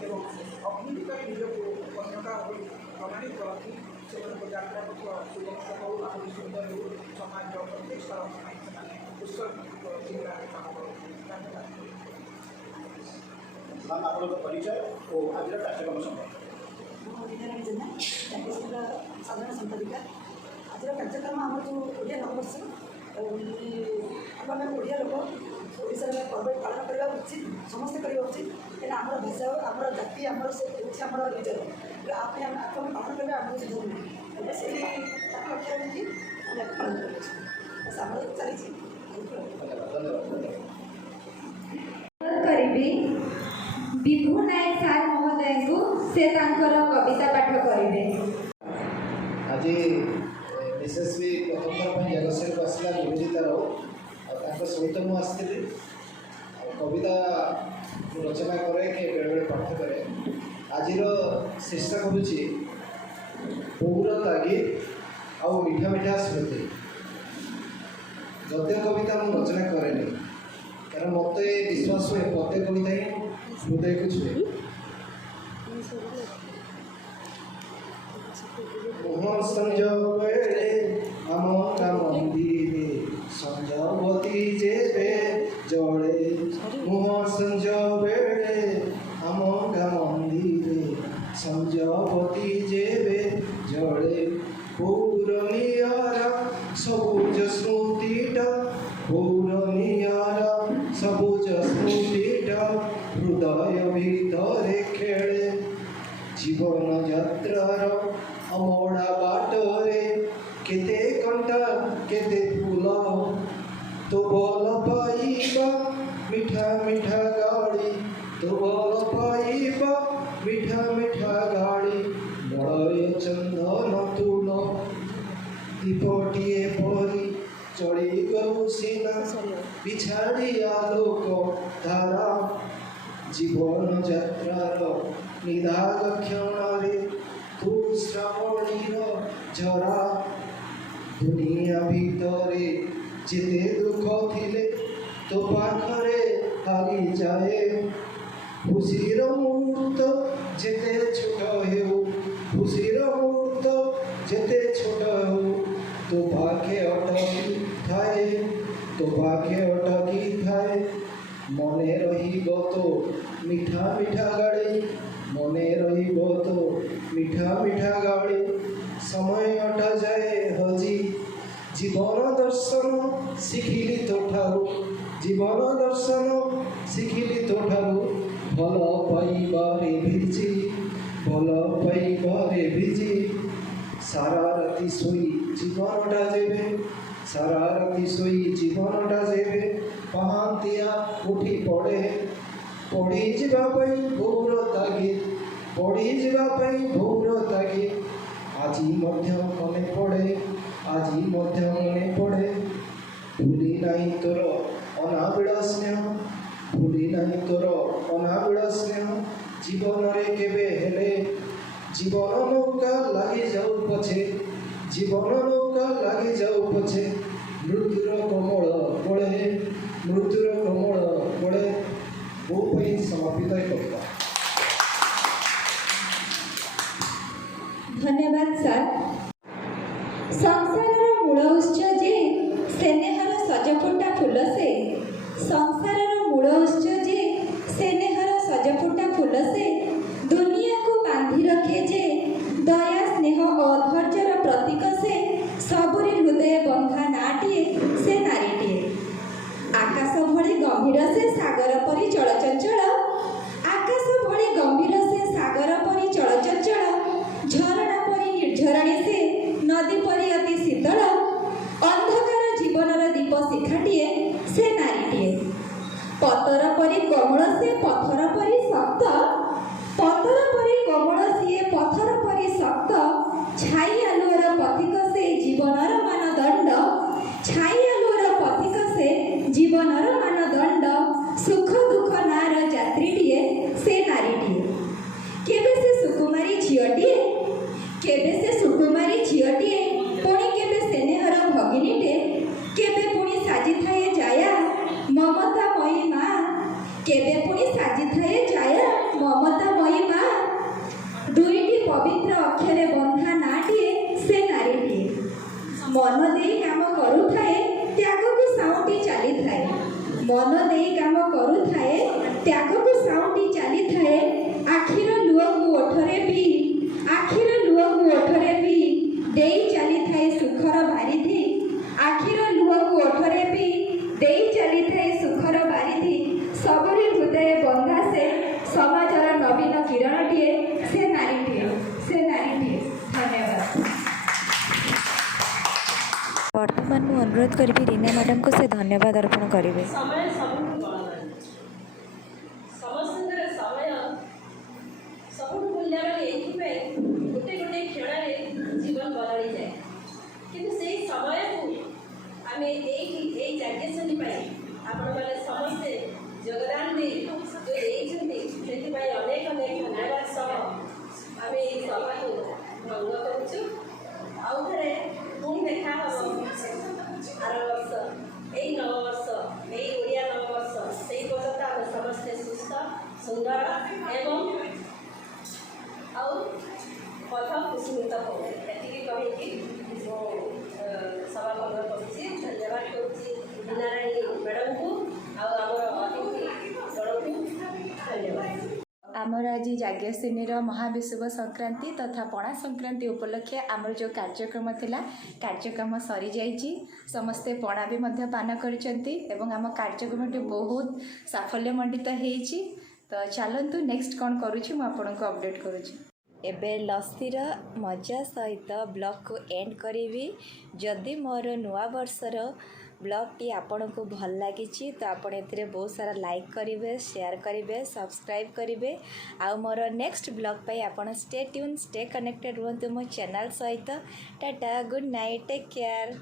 एवं अग्निकार निजक अन्यता प्रमाणित करती से यात्रा पथ सुगम हो सुंदर हो समाज प्रत्येक स्तर उत्सर्ग जिला काम मैम आप परिचय और आज कार्यक्रम संपर्क साधारण संपादिका ଆଜିର କାର୍ଯ୍ୟକ୍ରମ ଆମର ଯେଉଁ ଓଡ଼ିଆ ନବବର୍ଷ ଆମେ ଓଡ଼ିଆ ଲୋକ ଓଡ଼ିଶାରେ ପର୍ବ ପାଳନ କରିବା ଉଚିତ, ସମସ୍ତେ କରିବା ଉଚିତ। କାହିଁକିନା ଆମର ଭାଷା ଆମର ଜାତି ଆମର ସେ ହେଉଛି ଆମର ନିଜର, ଆମେ ପାଳନ କରିବା ଆମକୁ ସେ ଧରୁନି। ଏବେ ସେଇ ତାକୁ ଲକ୍ଷ୍ୟ ରଖି ଆମେ ପାଳନ କରୁଛୁ। ଆମର ଚାଲିଛି। କରିବି ବିଭୁ ନାୟକ ସାର୍ ମହୋଦୟଙ୍କୁ, ସେ ତାଙ୍କର କବିତା ପାଠ କରିବେ। ଆଜି ବିଶେଷ ବି ପ୍ରଥମ ଥର ପାଇଁ ଜଗତସିଂହକୁ ଆସିଲା ନିବେଦିତା ରାଉତ, ଆଉ ତାଙ୍କ ସହିତ ମୁଁ ଆସିଥିଲି। ଆଉ କବିତା ମୁଁ ରଚନା କରେ କି ବେଳେବେଳେ ପାଠ କରେ। ଆଜିର ଶୀର୍ଷକ ହେଉଛି ବୋଉର ତାଗିଦ ଆଉ ମିଠା ମିଠା ସ୍ମୃତି। ଗଦ୍ୟ କବିତା ମୁଁ ରଚନା କରେନି, କାରଣ ମୋତେ ବିଶ୍ୱାସ ହୁଏ ଗଦ୍ୟ କବିତା ହିଁ ହୃଦୟକୁ ଛୁଏ। ମୁହଁ ସଞ୍ଜ ବେଳେ ଆମ ମନ୍ଦିରେ ସଞ୍ଜବତୀ ଯେବେ ଜଳେ, ମୁହଁ ସଞ୍ଜ ବେଳେ ଆମ ମନ୍ଦିରେ ସଞ୍ଜବତୀ ଯେବେ ଜଳେ, ପୌରନିଆର ସବୁଜ ସ୍ମୃତିଟା, ପୌରନିଆର ସବୁଜ ସ୍ମୃତିଟା ହୃଦୟ ଭିତରେ ଖେଳେ। ଜୀବନ ଯାତ୍ରାର ଅମଡ଼ା ବାଟରେ କେତେ କଣ୍ଟା କେତେ ଫୁଲ, ତୋ ଭଲ ପାଇବା ମିଠା ମିଠା ଗାଳି, ତୋ ଭଲ ପାଇବା ମିଠା ମିଠା ଗାଳି, ବଡ଼ଏ ଚନ୍ଦନ ତୁଲ ଦୀପଟିଏ ପରି ଚଳିଗଲୁ ସିନା ବିଛାଡ଼ି ଆଲୋକ ଧାରା। ଜୀବନ ଯାତ୍ରାର ନିଦାଗ କ୍ଷଣରେ ତୁ ଶ୍ରାବଣୀର ଝରା, ଦୁନିଆ ଭିତରେ ଯେତେ ଦୁଃଖ ଥିଲେ ତୋ ପାଖରେ ହାରିଯାଏ। ଖୁସିର ମୁହୂର୍ତ୍ତ ଯେତେ ଛୋଟ ହେଉ, ଖୁସିର ମୁହୂର୍ତ୍ତ ଯେତେ ଛୋଟ ହେଉ, ତୋ ପାଖେ ଅଟକି ଥାଏ, ତୋ ପାଖେ ଅଟକି ଥାଏ। ମନେ ରହିବ ତୋ ମିଠା ମିଠା ଗାଳି, ମନେ ରହିବ ତୋ ମିଠା ମିଠା ଗାଳି। ସମୟଟା ଯାଏ ହଜି ଜୀବନ ଦର୍ଶନ ଶିଖିଲି ତୋଠାରୁ, ଜୀବନ ଦର୍ଶନ ଶିଖିଲି ତୋଠାରୁ। ଭଲ ପାଇବାରେ ଭିଜି, ଭଲ ପାଇବାରେ ଭିଜି, ସାରା ରାତି ଶୋଇ ଜୀବନଟା ଯେବେ, ସାରା ରାତି ଶୋଇ ଜୀବନଟା ଯେବେ ପାହାନ୍ତିଆ ଉଠି ପଡ଼େ। ପଡ଼ିଯିବା ପାଇଁ ବୋଉର ତାଗିଦ, ପଡ଼ିଯିବା ପାଇଁ ବୋଉର ତାଗିଦ, ଆଜି ମଧ୍ୟ ମନେ ପଡ଼େ, ଆଜି ମଧ୍ୟ ମନେ ପଡ଼େ। ଭୁଲି ନାହିଁ ତୋର ଅନାବିଳ ସ୍ନେହ, ଭୁଲି ନାହିଁ ତୋର ଅନାବିଳ ସ୍ନେହ। ଜୀବନରେ କେବେ ହେଲେ ଜୀବନ ନୌକା ଲାଗିଯାଉ ପଛେ, ଜୀବନ ନୌକା ଲାଗିଯାଉ ପଛେ, ମୃତ୍ୟୁର କୋମଳ କୋଳେ, ମୃତ୍ୟୁର କୋମଳ କୋଳେ। ବୋଉ ପାଇଁ ସମର୍ପିତ କବିତା। ଧନ୍ୟବାଦ ସାର୍। ସଂସାରର ମୂଳ ଉତ୍ସ ଯେ ସ୍ନେହର ସଜଫୁଟା ଫୁଲ ସେ, ସଂସାରର ମୂଳ ଉତ୍ସ ଯେ ସ୍ନେହର ସଜଫୁଟା ଫୁଲ ସେ, ଦୁନିଆକୁ ବାନ୍ଧି ରଖେ ଯେ ଦୟା ସ୍ନେହ ଓ ଧୈର୍ଯ୍ୟର ପ୍ରତୀକ ସେ, ସବୁରି ହୃଦୟ ବନ୍ଧା ନାଟିଏ ସେ ନାରୀଟିଏ। ଆକାଶ ଭଳି ଗମ୍ଭୀର ସେ ସାଗର ପରି ଚଳଚଞ୍ଚଳ, ଆକାଶ ଭଳି ଗମ୍ଭୀର ସେ ସାଗର ପରି ଚଳଚଞ୍ଚଳ, ଝରଣା ପରି ନିର୍ଝରଣୀ ସେ ନଦୀ ପରି ଅତି ଶୀତଳ, ଅନ୍ଧକାର ଜୀବନର ଦୀପ ଶିଖାଟିଏ ସେ ନାରୀଟିଏ। ପତର ପରି କୋମଳ ସେ ପଥର ପରି ଶକ୍ତ, ପତର ପରି କୋମଳ ସିଏ ପଥର ପରି ଶକ୍ତ, ଛାଇ ଆଲୁଅର ପଥିକ ସେ ଜୀବନର ମାନଦଣ୍ଡ, ଛାଇ ଆଲୁଅର ପଥିକ ସେ ଜୀବନର ମାନଦଣ୍ଡ, ସୁଖ ଦୁଃଖ ନାର ଯାତ୍ରୀଟିଏ ସେ ନାରୀଟିଏ। କେବେ ସେ ସୁକୁମାରୀ ଝିଅଟିଏ, କେବେ ସେ ସୁକୁମାରୀ ଝିଅଟିଏ, ପୁଣି କେବେ ସ୍ନେହର ଭଗିନୀଟେ, କେବେ ପୁଣି ସାଜିଥାଏ ଜାୟା ମମତାମୟୀ ମା, କେବେ ପୁଣି ସାଜିଥାଏ ଜାୟା ମମତାମୟୀ ମା। ଦୁଇଟି ପବିତ୍ର ଅକ୍ଷରେ ବନ୍ଧା ନାଟିଏ ସେ ନାରୀଟିଏ। ମନ ଦେଇ କାମ କରୁଥାଏ ତ୍ୟାଗକୁ ସାଉଁଟି ଚାଲିଥାଏ, ମନ ଦେଇ କାମ କରୁଥାଏ ତ୍ୟାଗକୁ ସାଉଁଟି ଚାଲିଥାଏ। ଆଖିର ଲୁହକୁ ଓଠରେ ବି, ଆଖିର ଲୁହକୁ ଓଠରେ ବି ଦେଇ अनुरोध करी रीना मैडम को से धन्यवाद अर्पण करेंगे। समय सबुठु बलवान समस्त समय सबुठु मूल्यवान ये गोटे गोटे क्षण जीवन बदली जाए किंतु से समय को आम यही जागेश्वरी आपण मैंने समस्ते योगदान दे जो से अनेक अनेक धन्यवाद सह आम ये सभा को भंग करुचु आउ थे पुणी देखा हम आर वर्ष यही नववर्ष यही ओडिया नववर्ष से पर्यंत आम समस्ते सुस्थ सुंदर एवं पथ कुसुमित हो एति कही सभा भंग करुच्ची धन्यवाद करुच्ची रीनाराणी मैडम को आमर अतिथि गण को धन्यवाद। आमर आज जाग्यसेनीर महाविषुव संक्रांति तथा पणा संक्रांति उपलक्षे आमर जो कार्यक्रम थिला कार्यक्रम सरी जाइछि समस्ते पणा भी मध्य पान करिसेंती एवं आम कार्यक्रमटी बहुत साफल्यमंडित हेछि। तो चलतु नेक्स्ट कौन करुछि मु आपनको अपडेट करुछि। एबे लस्सीर मजा सहित ब्लॉग को एंड करी जदि मोर नुआ वर्षर ब्लॉगटी आपन को भल लगी तो आपड़ ए बहुत सारा लाइक करेंगे शेयर करेंगे सब्सक्राइब करेंगे आउ मोर नेक्स्ट ब्लॉग पाई आपन स्टे ट्यून स्टे कनेक्टेड रुहतु मो चैनल सहित। Tata good night take care.